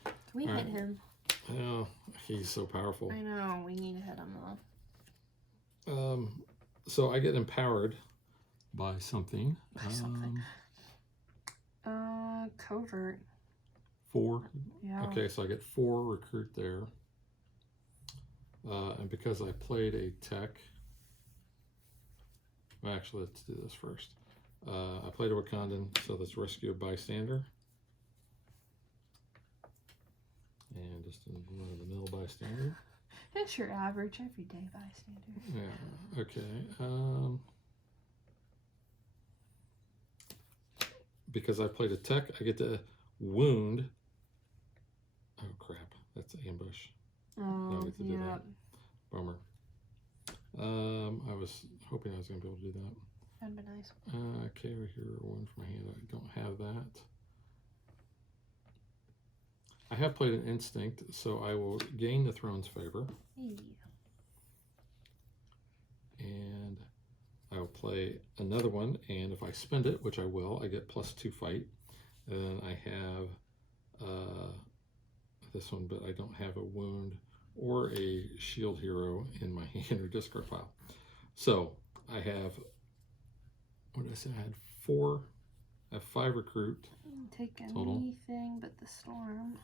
Can we hit him? Oh, he's so powerful. I know. We need to hit him though. So I get empowered by something. Covert. 4. Yeah. Okay, so I get 4 recruit there. And because I played a tech. Well, actually, let's do this first. I played a Wakandan, so let's rescue a bystander. And just a run-of-the-mill bystander. It's your average everyday bystander. Yeah, okay. Because I played a tech, I get to wound. Oh, crap. That's ambush. Oh, get to do that. Bummer. I was hoping I was going to be able to do that. That'd be nice. Okay, here, one for my hand. I don't have that. I have played an instinct, so I will gain the Throne's Favor. Hey. And I will play another one, and if I spend it, which I will, I get +2 fight. And then I have this one, but I don't have a wound or a shield hero in my hand or discard pile. So I have, what did I say? I had 4, I have 5 recruit. Take total. Anything but the storm.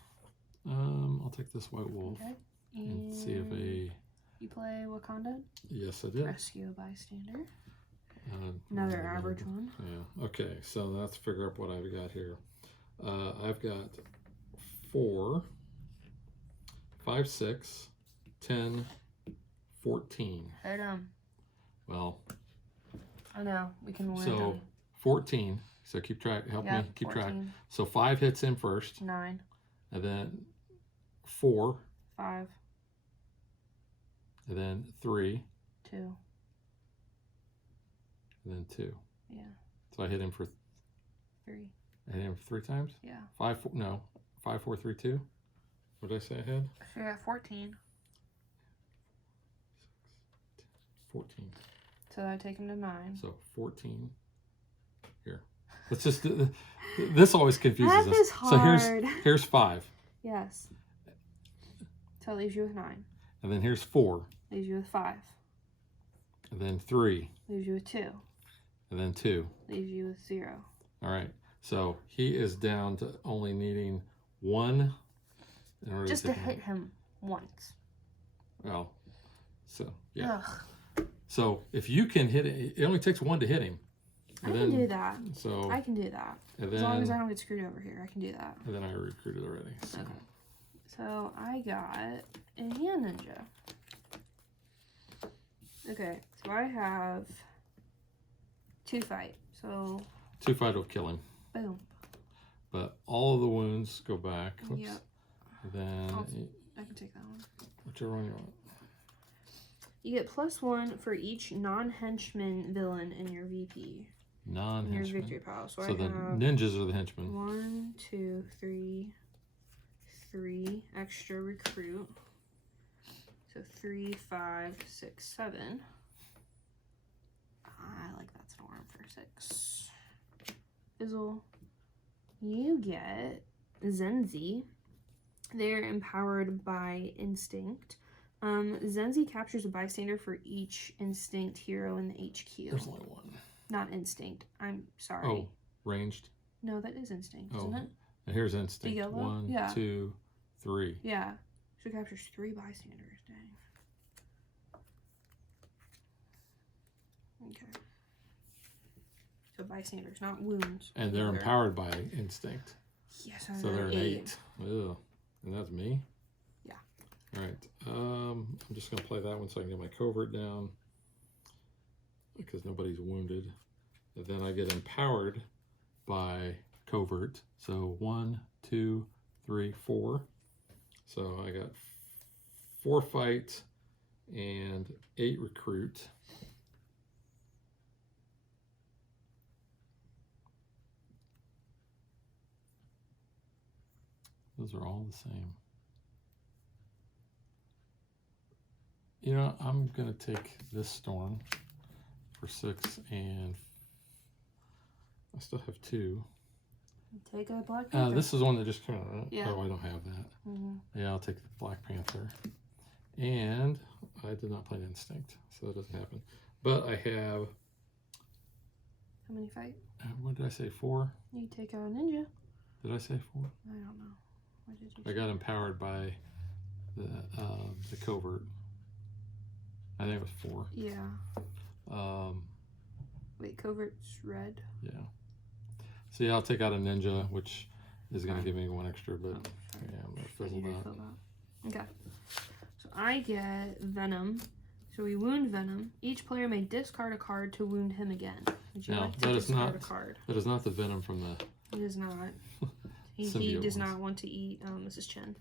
I'll take this white wolf and see if You play Wakanda? Yes, I did. Rescue a bystander. Another average one. Yeah. Okay, so let's figure out what I've got here. I've got 4, 5, 6, 10, 14. Hit him. Well, I know. We can win so them. 14. So keep track. Help me keep 14. track. So 5 hits him first. 9. And then 4. 5. And then 3. 2. And then 2. Yeah. So I hit him for 3. I hit him 3 times? Yeah. 5, 4, no. 5, 4, 3, 2. What did I say I had? So you're at 14. 14. So I take him to 9. So 14. Here. Let's just this always confuses Math us. is hard. So here's 5. Yes. So it leaves you with 9. And then here's 4. Leaves you with 5. And then 3. Leaves you with 2. And then 2. Leaves you with 0. All right. So he is down to only needing 1 in order Just to hit him once. Well, so yeah. Ugh. So if you can hit it, it only takes 1 to hit him. I can do that. So I can do that. and As long as I don't get screwed over here, I can do that. And then I recruited already. So. Okay. So I got a hand ninja. Okay, so I have 2 fight. So 2 fight will kill him. boom. But all of the wounds go back. Oops. Yep. Then I can take that one. whichever one you want. You get +1 for each non-henchman villain in your VP. In your Non-henchmen. victory pile. So So I the have ninjas are the henchmen. 1, 2, 3, 3 extra recruit. So 3, 5, 6, 7. I like that storm for 6. Fizzle. You get Zenzi. They're empowered by instinct. Zenzi captures a bystander for each instinct hero in the HQ. There's only 1. Not instinct. I'm sorry. Oh, ranged. No, that is instinct, Oh. isn't it? And here's instinct. The yellow? 1, Yeah. 2, 3. Yeah. So it captures 3 bystanders. Dang. Okay. So bystanders, not wounds. And they're empowered by instinct. Yes, So they're an 8. Ugh. And that's me? Yeah. All right. I'm just going to play that one so I can get my covert down. Because nobody's wounded. And then I get empowered by covert. So 1, 2, 3, 4. So I got 4 fight and 8 recruit. Those are all the same. You know, I'm going to take this storm for 6, and I still have 2. Take a Black Panther. This is one that just came out, right? Yeah. Oh, I don't have that. Mm-hmm. Yeah, I'll take the Black Panther. And I did not play Instinct, so that doesn't happen. But I have... How many fight? What did I say, 4? You take a ninja. Did I say 4? I don't know. What did you I got empowered by the covert. I think it was 4. Yeah. Wait, covert's red. Yeah. So yeah, I'll take out a ninja, which is going to give me 1 extra, but yeah, I'm going to fizzle that. Okay. So I get Venom. So we wound Venom. Each player may discard a card to wound him again. Would you Now, like to that is discard not a card? that is not the venom from the He does not. He symbiote does ones. not want to eat Mrs. Chen.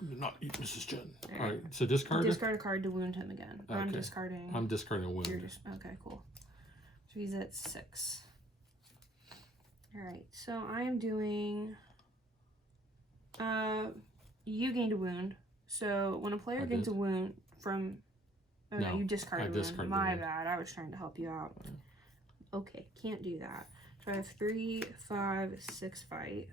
Not eat Mrs. Chen. All All right. right, so discard it. Discard a card to wound him again. Or I'm Okay. discarding. I'm discarding a wound. You're just okay. Cool. So he's at 6. All right. So I am doing. You gained a wound. So when a player I gains did. a wound from. Oh no, No, you discard I a wound. discarded the My wound. bad. I was trying to help you out. Okay, can't do that. So I have 3, 5, 6 fight.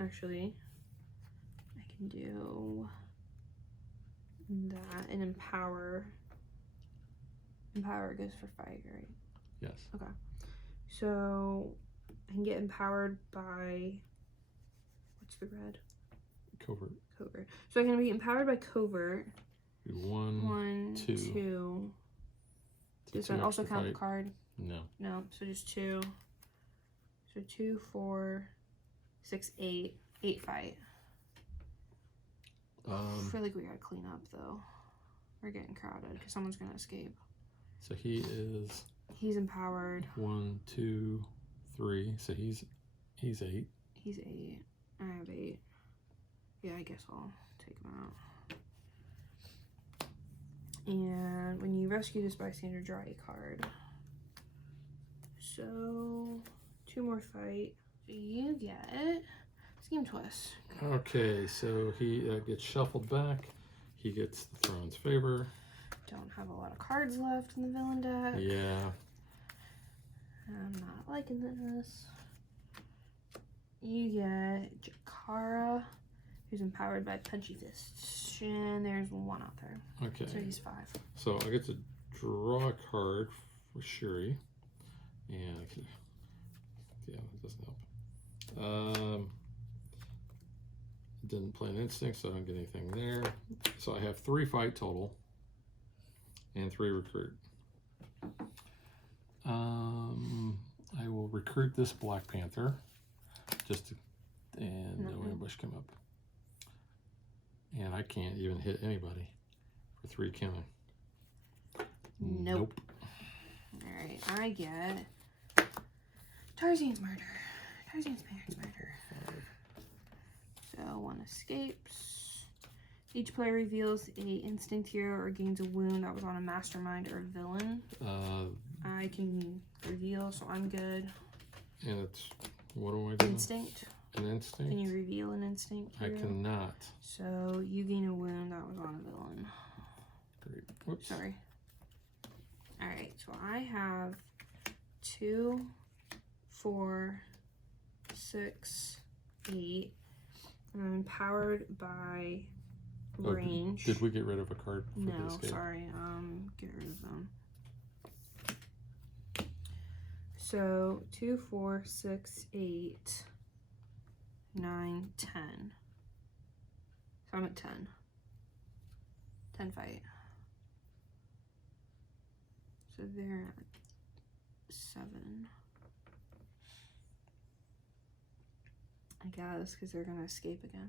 Actually, I can do that and empower. Empower goes for fight, right? Yes. Okay. So I can get empowered by what's the red? Covert. Covert. So I'm going to be empowered by Covert. One, two. Does that also count the fight. card? No. No, so just 2. So 2, 4, 6, 8. 8 fight. I feel like we gotta clean up though. We're getting crowded because someone's gonna escape. So he's empowered. 1, 2, 3. So he's 8. He's 8. I have 8. Yeah, I guess I'll take him out. And when you rescue this bystander, draw a card. So 2 more fight. So you get Scheme Twist. Okay, so he gets shuffled back. He gets the Throne's Favor. Don't have a lot of cards left in the villain deck. Yeah. I'm not liking this. You get Jakara, who's empowered by Punchy Fists. And there's 1 out there. Okay. So he's 5. So I get to draw a card for Shuri. And yeah, it doesn't help. Didn't play an instinct, so I don't get anything there. So I have 3 fight total and 3 recruit. I will recruit this Black Panther and no ambush come up. And I can't even hit anybody for 3 counting. Nope. Alright, I get Tarzan's Murder. Tarzan's Parents Murder. So 1 escapes. Each player reveals a instinct hero or gains a wound that was on a mastermind or a villain. I can reveal, so I'm good. And it's, what do I do? Instinct. An instinct? Can you reveal an instinct hero? I cannot. So you gain a wound that was on a villain. Great. Whoops. Sorry. Alright, so I have 2, 4, 6, 8. And I'm empowered by range. Did we get rid of a card for the No, escape? sorry. Get rid of them. So 2, 4, 6, 8, 9, 10. So I'm at 10. 10 fight. So they're at 7. I guess, because they're going to escape again.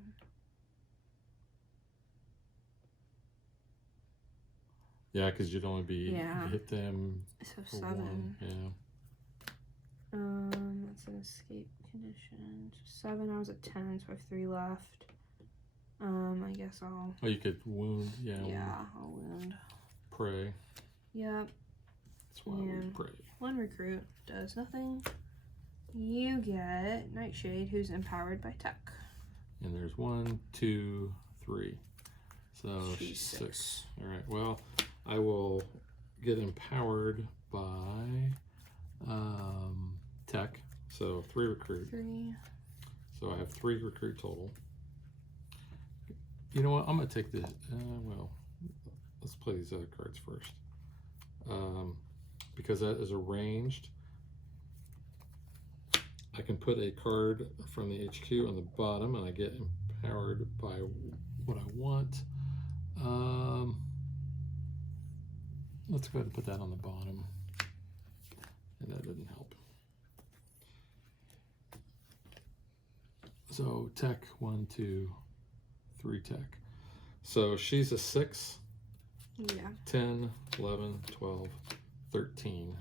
Yeah, because you'd only be hit them So for 7. 1. Yeah. That's an escape condition. So 7, I was at 10, so I have 3 left. I guess I'll... Oh, you could wound, yeah. I'll wound. Pray. Yep. That's why we pray. 1 recruit does nothing. You get Nightshade, who's empowered by Tech. And there's 1, 2, 3. So She's 6. All right. Well, I will get empowered by Tech. So 3 recruit. 3. So I have 3 recruit total. You know what? I'm gonna take the. Well, let's play these other cards first. Because that is arranged. I can put a card from the HQ on the bottom, and I get empowered by what I want. Let's go ahead and put that on the bottom. And that didn't help. So Tech, 1, 2, 3 Tech. So she's a 6. Yeah. 10, 11, 12, 13.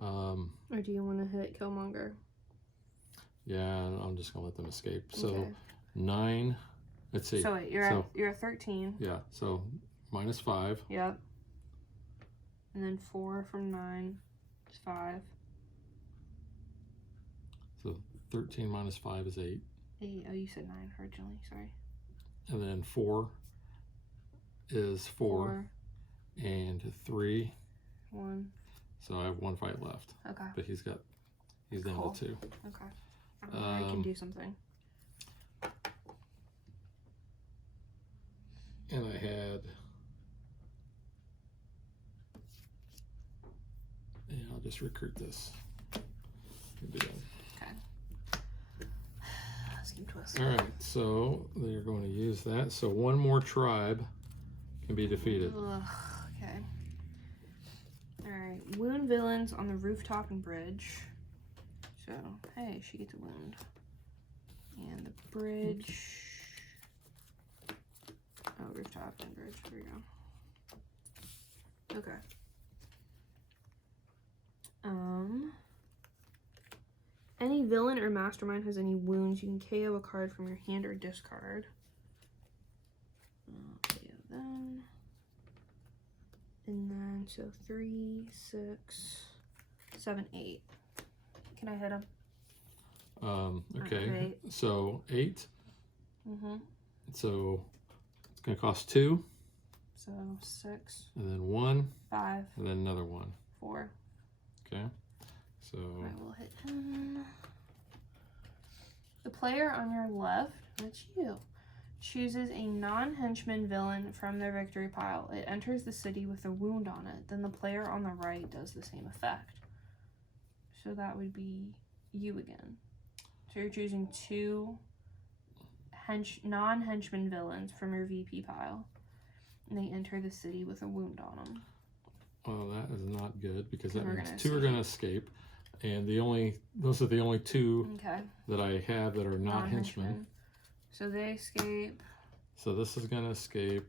Or do you want to hit Killmonger? Yeah, I'm just gonna let them escape. So 9. Let's see. So wait, you're at 13. Yeah. So -5. Yep. And then 4 from 9 is 5. So 13 minus 5 is 8. 8. Oh, you said 9 originally. Sorry. And then 4 is 4. And 3. 1. So I have 1 fight left. Okay. But he's down to 2. Okay. I can do something. And I had. Yeah, I'll just recruit this. We'll be done. Okay. scheme twist. All right, so they're going to use that. So one more tribe can be defeated. Ugh, okay. All right, wound villains on the rooftop and bridge. So, hey, she gets a wound. And the bridge. Oh, rooftop and bridge. There we go. Okay. Any villain or mastermind has any wounds, you can KO a card from your hand or discard. KO them. And then, so 3, 6, 7, 8. Can I hit him? Okay. Okay. So 8. Mm-hmm. So it's going to cost 2. So 6. And then 1. 5. And then another 1. 4. Okay. So I will hit him. The player on your left, that's you, chooses a non-henchman villain from their victory pile. It enters the city with a wound on it. Then the player on the right does the same effect. So that would be you again. So you're choosing 2 non-henchman villains from your VP pile. And they enter the city with a wound on them. well, that is not good because that We're means gonna 2 are going to escape. And those are the only 2 Okay. that I have that are not henchmen. So they escape. So this is going to escape.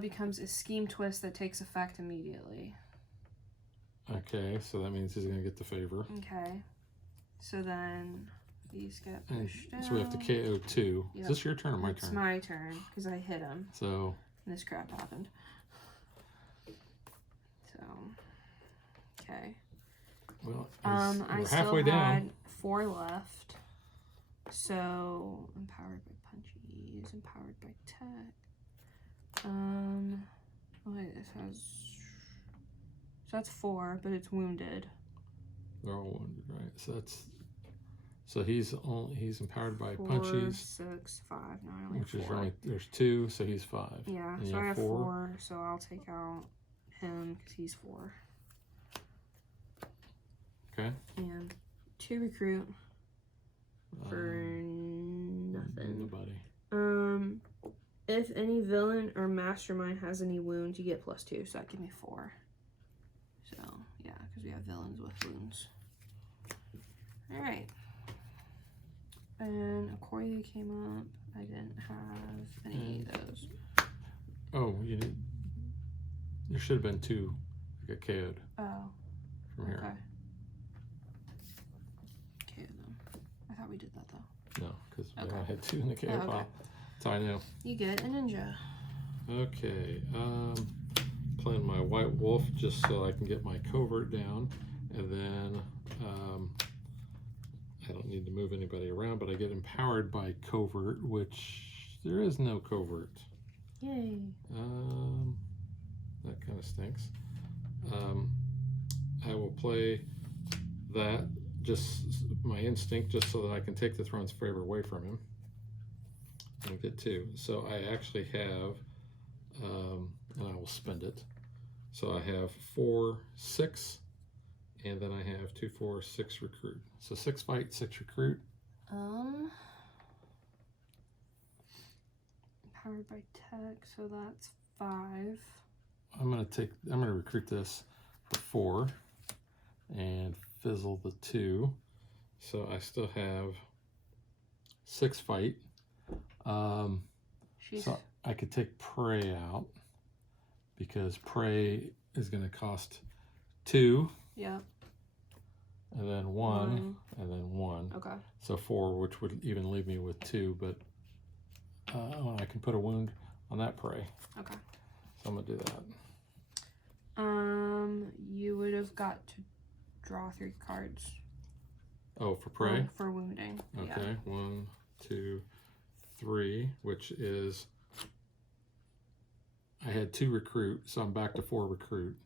Becomes a scheme twist that takes effect immediately. Okay, so that means he's going to get the favor. Okay. So then these get pushed down. So we have to KO 2. Yep. Is this your turn or my It's turn? my turn because I hit him. So And this crap happened. So, okay. well, I we're still halfway had down. 4 left. So empowered by punchies, empowered by tech. Wait, this has. So that's 4, but it's wounded. They're all wounded, right? So he's empowered by 4, punchies, 6, 5. No, I only have which is 4. only there's 2, so he's 5. Yeah, And so you I have have 4. 4, so I'll take out him because he's 4. Okay. And 2 recruit for nothing. Nobody. If any villain or mastermind has any wounds, you get +2, so that gives me 4. So, yeah, because we have villains with wounds. Alright. And Okoye came up. I didn't have any of those. Oh, there should have been 2 that got KO'd Oh, from here. okay. KO them. I thought we did that, though. No, because Okay. I had 2 in the KO Oh, okay. pile. That's all I know. You get a ninja. Okay, playing my white wolf just so I can get my covert down, and then I don't need to move anybody around, but I get empowered by covert, which there is no covert. Yay. That kind of stinks. I will play that, just my instinct, just so that I can take the throne's favor away from him. And get 2. So I actually have, and I will spend it. So I have 4, 6, and then I have 2, 4, 6 recruit. So 6 fight, 6 recruit. Powered by tech, so that's 5. I'm gonna recruit this for 4 and fizzle the 2. So I still have 6 fight. So I could take prey out because prey is going to cost 2. Yep. And then 1, and then 1. Okay. So 4, which would even leave me with 2, but I can put a wound on that prey. Okay. So I'm going to do that. You would have got to draw 3 cards. Oh, for prey? For wounding. Okay. Yeah. 1, 2, 3, which is, I had 2 recruit, so I'm back to 4 recruit.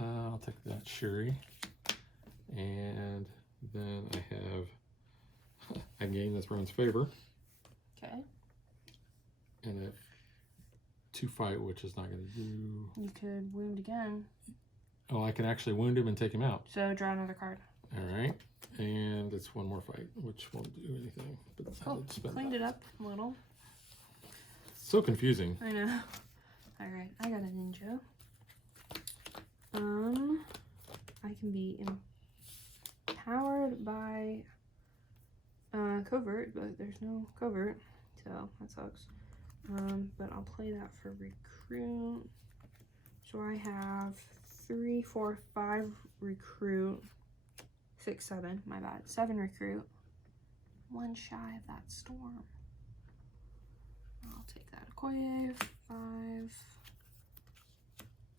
I'll take that Shuri, and then I gain the throne's favor. Okay. And a 2 fight, which is not going to do. You could wound again. Oh, I can actually wound him and take him out. So draw another card. All right. And it's one more fight, which won't do anything. But I did spend Cleaned that. it up a little. So confusing. I know. All right, I got a ninja. I can be empowered by covert, but there's no covert, so that sucks. But I'll play that for recruit. So I have 3, 4, 5 recruit, 6, 7. My bad. 7 recruit. 1 shy of that storm. I'll take that Okoye, 5,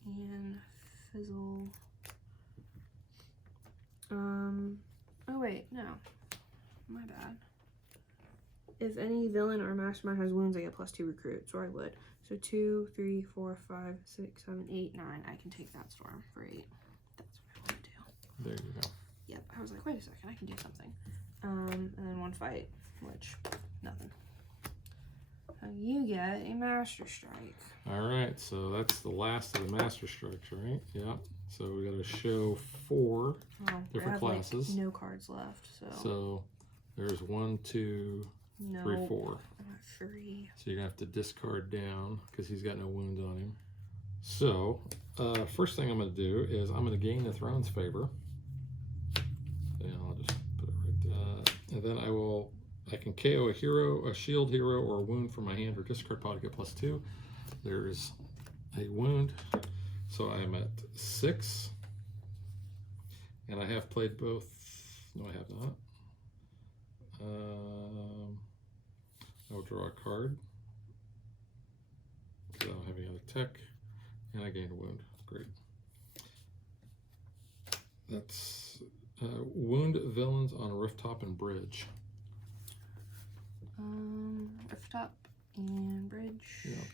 and fizzle. Oh wait, no. My bad. If any villain or mastermind has wounds, I get +2 recruit, so I would. So 2, 3, 4, 5, 6, 7, 8, 9. I can take that storm for 8. That's what I want to do. There you go. Yep, I was like, wait a second, I can do something. And then 1 fight, which, nothing. So you get a Master Strike. All right, so that's the last of the Master Strikes, right? Yeah. So we got to show 4 different classes. Like, no cards left, so. So there's 1, 2, 3, 4. I got 3. So you're gonna have to discard down because he's got no wounds on him. So first thing I'm gonna do is I'm gonna gain the throne's favor. And I'll just put it right there. And then I can KO a hero, a shield hero, or a wound from my hand or discard pile to get +2. There's a wound. So I'm at 6. And I have played both. No, I have not. I'll draw a card because I don't have any other tech, and I gained a wound. Great. That's wound villains on a rooftop and bridge. Rooftop and bridge. Yeah.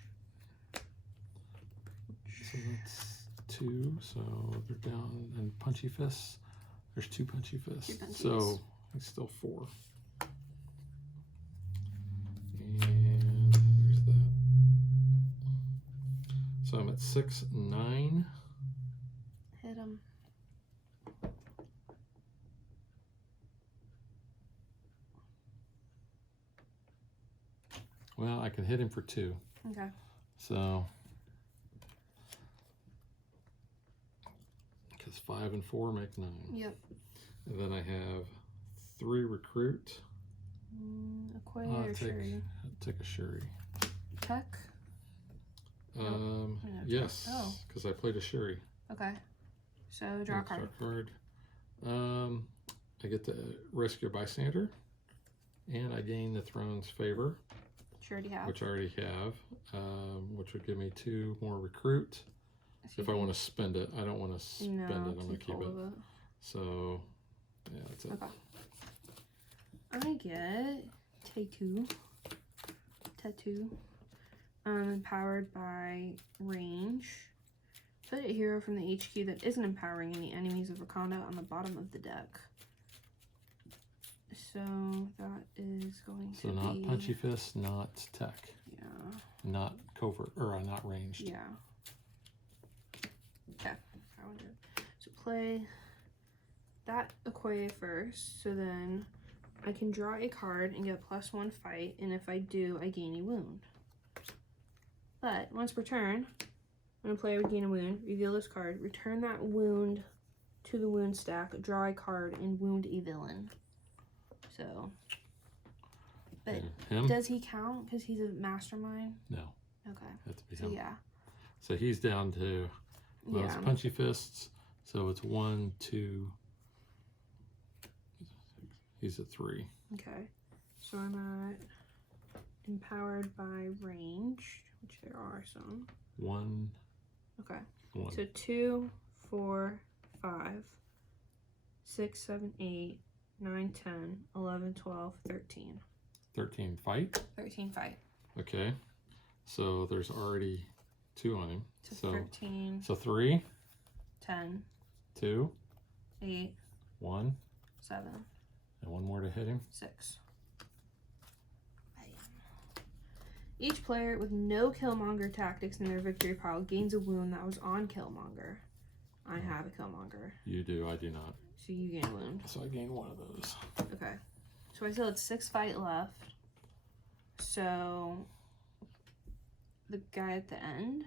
So that's 2. So they're down, and punchy fists. There's 2 punchy fists. 2 punchies. So it's still 4. And there's that. So I'm at 6, 9. Hit him. Well, I can hit him for 2. Okay. So, because 5 and 4 make 9. Yep. And then I have 3 recruit. Okoye or Shuri? Take a Shuri. Tech? Yes, Oh. because I played a Shuri. Okay. So draw a card. Draw a card. I get to rescue a bystander, and I gain the throne's favor, Which you already have. which I already have, which would give me 2 more recruit. If I want to spend it, I don't want to spend it. I'm going to keep it. So, yeah, that's it. Okay. I get Tattoo. Empowered by range. Put a hero from the HQ that isn't empowering any enemies of Wakanda on the bottom of the deck. So that is going to be... So not punchy fist, not tech. Yeah. Not covert, or not ranged. Yeah. Okay. I want to... So play that Okoye first. So then I can draw a card and get +1 fight. And if I do, I gain a wound. But once per turn, when a player would gain a wound, reveal this card, return that wound to the wound stack, draw a card, and wound a villain. So, but him? Does he count because he's a mastermind? No. Okay. That's be So him. yeah. So he's down to those punchy fists. So it's 1, 2. He's at 3. Okay. So I'm at empowered by range, which there are some. 1. Okay. 1. So 2, 4, 5, 6, 7, 8, 9, 10, 11, 12, 13. 13 fight. 13 fight. Okay. So there's already 2 on him. So 13. So 3. 10. 2. 8. 1. 7. And 1 more to hit him. 6. Each player with no Killmonger tactics in their victory pile gains a wound that was on Killmonger. I have a Killmonger. You do, I do not. So you gain a wound. So I gain one of those. Okay. So I still had 6 fight left. So the guy at the end.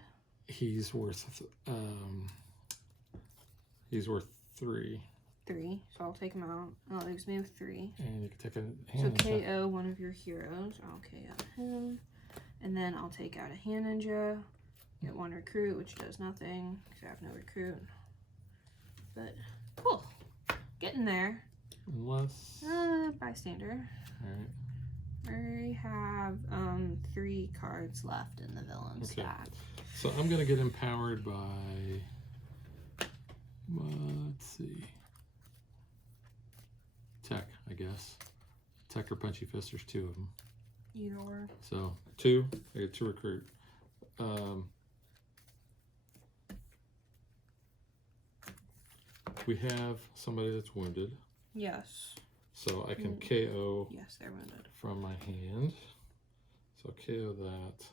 He's worth 3. 3. So I'll take him out. Oh, it leaves me with 3. And you can take a So hand ninja. KO one of your heroes. I'll KO him. And then I'll take out a hand ninja. Get 1 recruit, which does nothing because I have no recruit. But cool. Getting there. Unless. Bystander. Alright. We have 3 cards left in the villain stack. So I'm gonna get empowered by, let's see, Tech, I guess. Tech or Punchy Fist, there's 2 of them. Either or. So 2, I get 2 recruit. We have somebody that's wounded. Yes. So I can KO. Yes, they're wounded. From my hand. So KO that.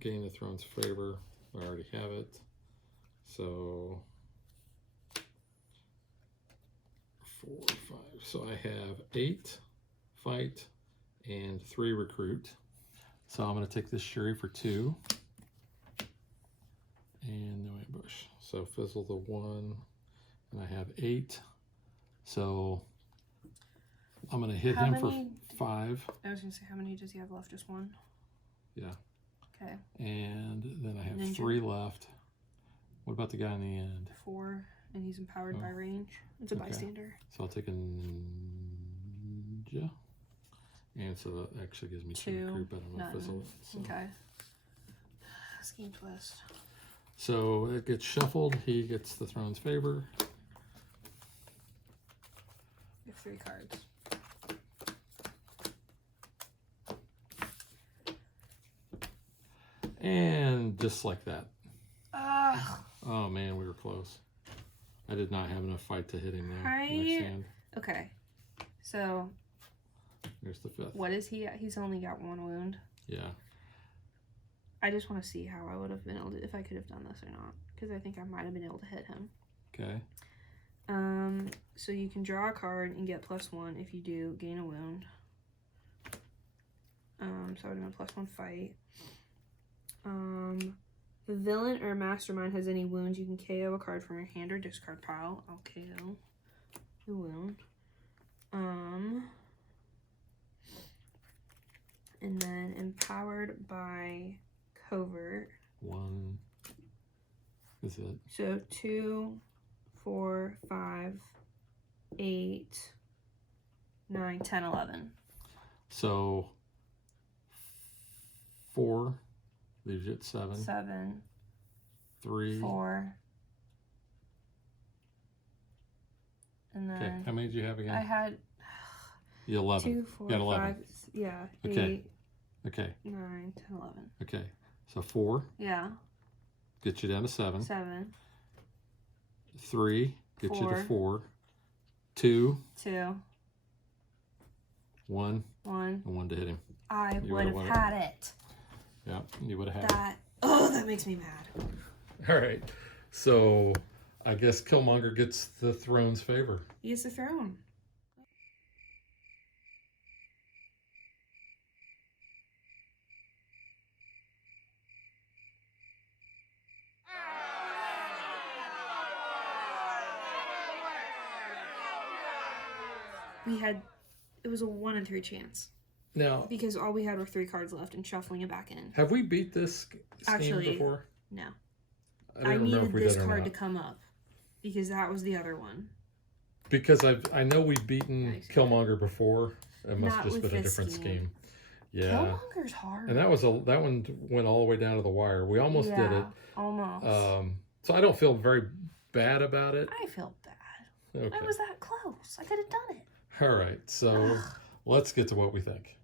Gain the throne's favor. I already have it. So 4, 5. So I have 8 fight and 3 recruit. So I'm going to take this Shuri for 2. And no ambush. So fizzle the 1. And I have 8. So I'm going to hit him for 5. I was going to say, how many does he have left? Just 1? Yeah. Okay. And then I have Ninja. 3 left. What about the guy in the end? 4, and he's empowered by range. It's a bystander. So I'll take a ninja. And so that actually gives me 2 recruit, but I'm going to fizzle it. So. Okay. Scheme twist. So it gets shuffled. He gets the throne's favor. You have 3 cards. And just like that. Oh man, we were close. I did not have enough fight to hit him there. Next hand. Okay. So there's the 5th. What is he at? He's only got 1 wound. Yeah. I just want to see how I would have been able to, if I could have done this or not. Because I think I might have been able to hit him. Okay. So you can draw a card and get +1. If you do, gain a wound. So I would have been +1 fight. The villain or mastermind has any wounds, you can KO a card from your hand or discard pile. I'll KO the wound. And then empowered by covert. 1 is it. So 2, 4, 5, 8, 9, 10, 11. So 4 leaves you at 7. 7. 3. 4. And then. Okay, how many did you have again? I had 11. 2, 4, you got 11. 5, yeah. Okay. 8, okay. 9, 10, 11. Okay. So 4. Yeah. Get you down to 7. 7. 3. Get 4. you to 4. 2. 2. 1. 1. And 1 to hit him. I You would have would've had it. Yeah, you would have had That. Oh, that makes me mad. it. All right. So I guess Killmonger gets the throne's favor. He gets the throne. It was a 1 in 3 chance. Now, Because all we had were 3 cards left and shuffling it back in. have we beat this scheme before? No. I don't remember needed if we this did or card not. to come up. Because that was the other one. Because I know we've beaten Nice. Killmonger before. It must Not have just with been a this different scheme. Yeah. Killmonger's hard. And that one went all the way down to the wire. We almost did it. Almost. So I don't feel very bad about it. I felt bad. Okay. I was that close. I could have done it. All right. So let's get to what we think.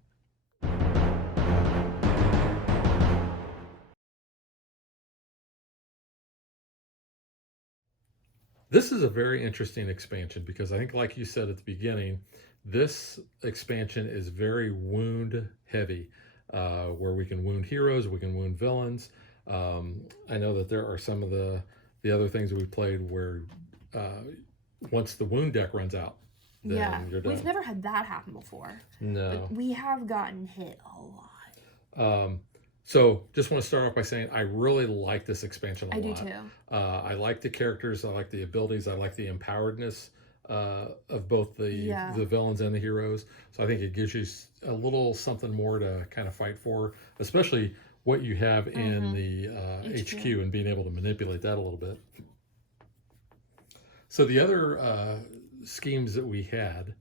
This is a very interesting expansion because I think, like you said at the beginning, This expansion is very wound heavy, where we can wound heroes, we can wound villains. I know that there are some of the other things that we've played where once the wound deck runs out, then you're done. We've never had that happen before. No. But we have gotten hit a lot. So just want to start off by saying I really like this expansion a lot. I do too. I like the characters, I like the abilities, I like the empoweredness of both the villains and the heroes. So I think it gives you a little something more to kind of fight for, especially what you have in the HQ and being able to manipulate that a little bit. So the other schemes that we had,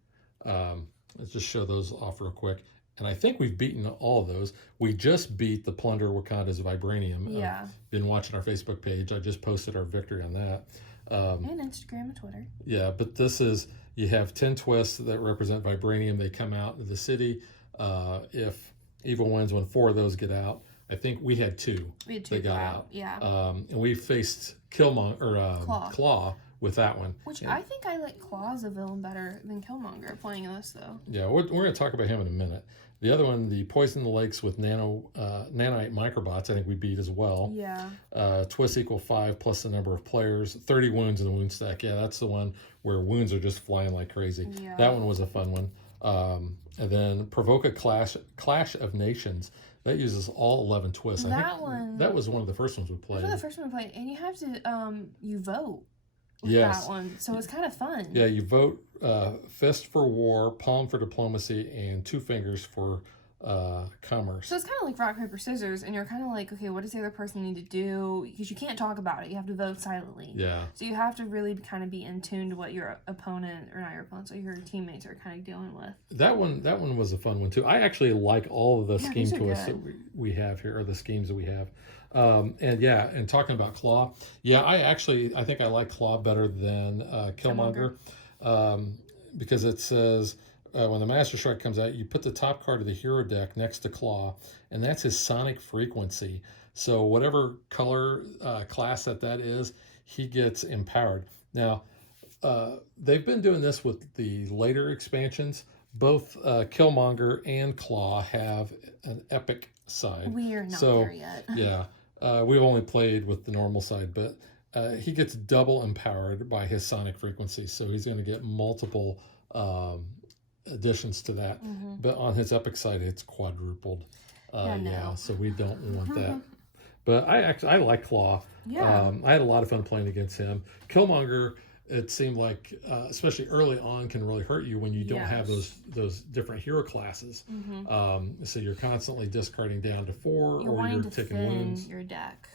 let's just show those off real quick. And I think we've beaten all of those. We just beat the Plunder Wakanda's Vibranium. Yeah. Been watching our Facebook page. I just posted our victory on that. And Instagram and Twitter. Yeah, but this is, you have 10 twists that represent Vibranium. They come out of the city. If evil wins, when 4 of those get out. I think we had 2. We had 2 that got out. Yeah. And we faced Claw with that one. Which I think I like Claw as a villain better than Killmonger playing this, though. Yeah, we're going to talk about him in a minute. The other one, the Poison the Lakes with nanite microbots, I think we beat as well. Yeah. Twists equal 5 plus the number of players. 30 wounds in the wound stack. Yeah, that's the one where wounds are just flying like crazy. Yeah. That one was a fun one. And then Provoke a Clash of Nations. That uses all 11 twists. That was one of the first ones we played. That was the first one we played. And you have to, you vote with yes. that one. So it's kind of fun. Yeah, you vote fist for war, palm for diplomacy, and 2 fingers for commerce. So it's kind of like rock, paper, scissors, and you're kind of like, okay, what does the other person need to do? Because you can't talk about it. You have to vote silently. Yeah. So you have to really kind of be in tune to what your opponent, or not your opponent, so your teammates are kind of dealing with. That one was a fun one too. I actually like all of the scheme twists that we have here, or the schemes that we have. And talking about Claw, I think I like Claw better than Killmonger. Because it says when the Master Strike comes out, you put the top card of the hero deck next to Claw, and that's his sonic frequency. So whatever color class that is, he gets empowered. Now, they've been doing this with the later expansions. Both Killmonger and Claw have an epic side. We are not there yet. Yeah. We've only played with the normal side, but he gets double empowered by his sonic frequency, so he's going to get multiple additions to that. But on his epic side, it's quadrupled. So we don't want that. But I like Claw. Yeah. I had a lot of fun playing against him. Killmonger, it seemed like, especially early on, can really hurt you when you don't have those different hero classes. So you're constantly discarding down to 4, or you're taking wounds. Your deck.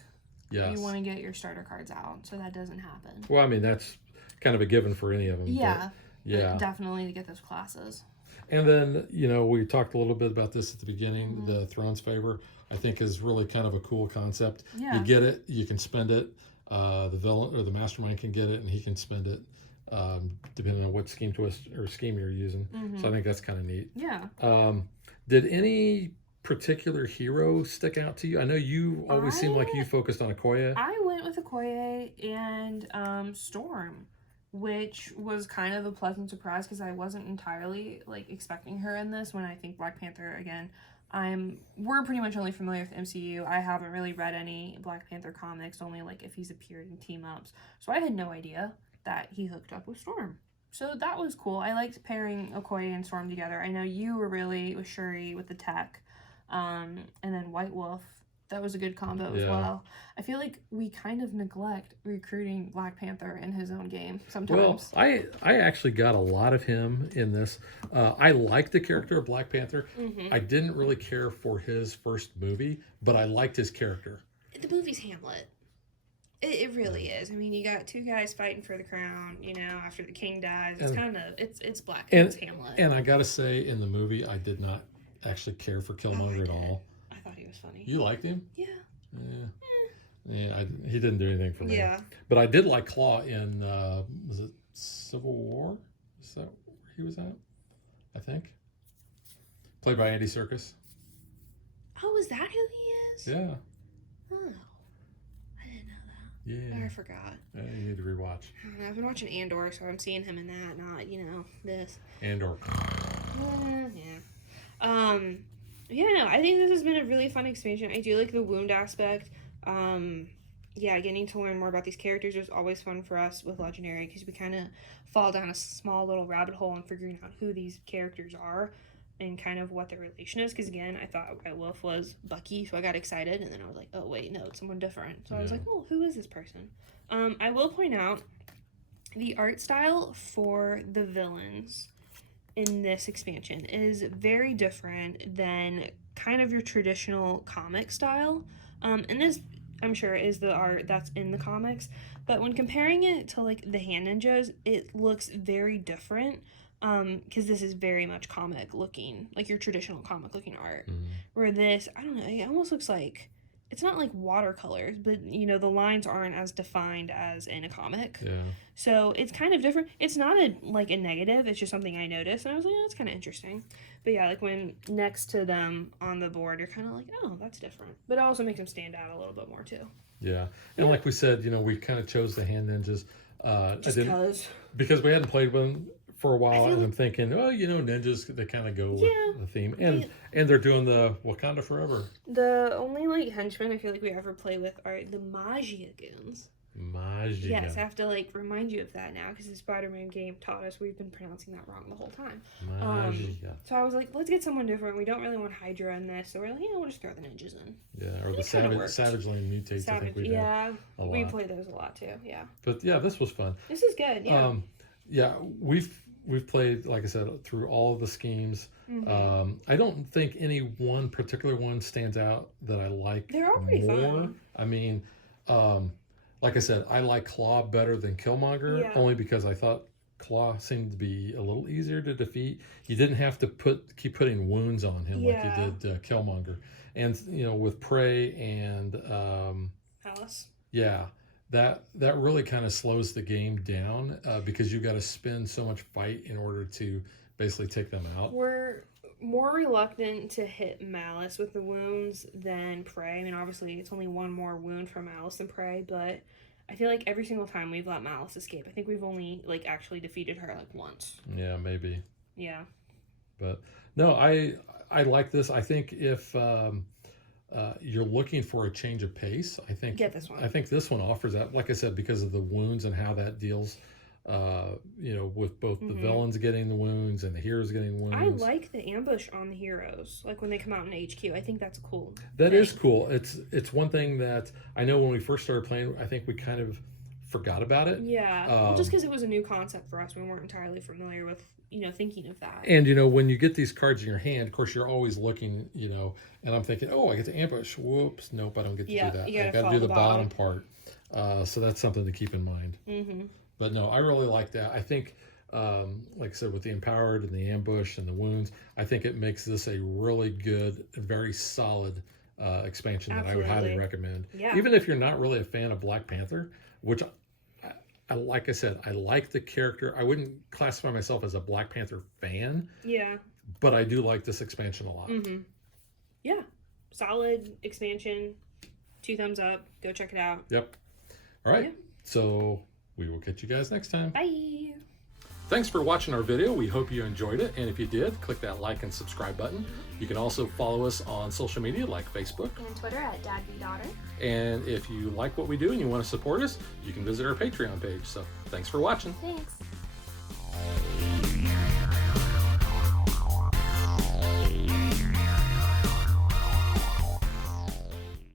Yes. You want to get your starter cards out, so that doesn't happen. Well, I mean, that's kind of a given for any of them. Yeah. Yeah. Definitely to get those classes. And then, we talked a little bit about this at the beginning. The Throne's Favor, I think, is really kind of a cool concept. Yeah. You get it, you can spend it. The villain or the mastermind can get it, and he can spend it, depending on what scheme twist or scheme you're using. So I think that's kind of neat. Yeah. Did any particular hero stick out to you? I know you always seem like you focused on Okoye. I went with Okoye and Storm, which was kind of a pleasant surprise because I wasn't entirely expecting her in this. When I think Black Panther, again, we're pretty much only familiar with MCU. I haven't really read any Black Panther comics, only if he's appeared in team ups. So I had no idea that he hooked up with Storm. So that was cool. I liked pairing Okoye and Storm together. I know you were really with Shuri with the tech. And then White Wolf, that was a good combo as well. I feel like we kind of neglect recruiting Black Panther in his own game sometimes. Well, I actually got a lot of him in this. I liked the character of Black Panther. I didn't really care for his first movie, but I liked his character. The movie's Hamlet. It really is. I mean, you got 2 guys fighting for the crown, after the king dies. It's it's Black Panther's Hamlet. And I gotta say, in the movie, I did not actually care for Killmonger at all. I thought he was funny. You liked him? Yeah. He didn't do anything for me. Yeah. But I did like Claw in, was it Civil War? Is that where he was at? I think. Played by Andy Serkis. Oh, is that who he is? Yeah. Oh. I didn't know Yeah. I forgot. You need to rewatch. I don't know, I've been watching Andor, so I'm seeing him in that, not, this. Andor. Yeah. Yeah, no, I think this has been a really fun expansion. I do like the wound aspect. Yeah, getting to learn more about these characters is always fun for us with Legendary because we kind of fall down a small little rabbit hole in figuring out who these characters are and kind of what their relation is. Because again, I thought White Wolf was Bucky, so I got excited, and then I was like, oh wait, no, it's someone different. So I was like, oh, who is this person? I will point out the art style for the villains in this expansion is very different than kind of your traditional comic style. And this, I'm sure, is the art that's in the comics, but when comparing it to like the Hand Ninjas, it looks very different because this is very much comic looking, like your traditional comic looking art. Where this, I don't know, it almost looks like, it's not like watercolors, but the lines aren't as defined as in a comic. Yeah. So it's kind of different. It's not a negative, it's just something I noticed, and I was like, oh, that's kind of interesting. But yeah, like when next to them on the board, you're kind of like, oh, that's different. But it also makes them stand out a little bit more too. Yeah. And like we said, we kind of chose the Hand Ninjas because we hadn't played one for a while, and I'm thinking, oh, ninjas, they kind of go with the theme, and they're doing the Wakanda Forever. The only henchmen I feel like we ever play with are the Magiagans. Magia. Yes, I have to remind you of that now because the Spider-Man game taught us we've been pronouncing that wrong the whole time. Magia. So I was like, let's get someone different. We don't really want Hydra in this, so we're like, we'll just throw the ninjas in. Yeah, or the Savage Lane Mutates. I think we did. We play those a lot too. Yeah. But yeah, this was fun. This is good. Yeah. Yeah, we've played, like I said, through all of the schemes. I don't think any one particular one stands out that I like. They're all pretty fun. I mean, like I said, I like Claw better than Killmonger, only because I thought Claw seemed to be a little easier to defeat. You didn't have to keep putting wounds on him like you did Killmonger. And, with Prey and... Alice. Yeah. That really kind of slows the game down because you got to spend so much fight in order to basically take them out. We're more reluctant to hit Malice with the wounds than Prey. I mean, obviously, it's only one more wound from Malice than Prey, but I feel like every single time we've let Malice escape, I think we've only actually defeated her once. Yeah, maybe. Yeah. But no, I like this. I think if you're looking for a change of pace, I think get this one. I think this one offers that. Like I said, because of the wounds and how that deals, with both the villains getting the wounds and the heroes getting wounds. I like the ambush on the heroes, when they come out in HQ. I think that's cool. That is cool. It's one thing that I know when we first started playing, I think we kind of forgot about it. Yeah, just because it was a new concept for us, we weren't entirely familiar with thinking of that. And when you get these cards in your hand, of course you're always looking, and I'm thinking, oh, I get to ambush. Whoops, nope, I don't get to do that. I got to do the bottom part. So that's something to keep in mind. But no, I really like that. I think, like I said, with the empowered and the ambush and the wounds, I think it makes this a really good, very solid expansion that I would highly recommend. Yeah. Even if you're not really a fan of Black Panther, which like I said, I like the character. I wouldn't classify myself as a Black Panther fan. Yeah. But I do like this expansion a lot. Yeah. Solid expansion. 2 thumbs up. Go check it out. Yep. All right. Yeah. So we will catch you guys next time. Bye. Thanks for watching our video. We hope you enjoyed it. And if you did, click that like and subscribe button. You can also follow us on social media like Facebook and Twitter at DadBeDaughter. And if you like what we do and you want to support us, you can visit our Patreon page. So thanks for watching. Thanks.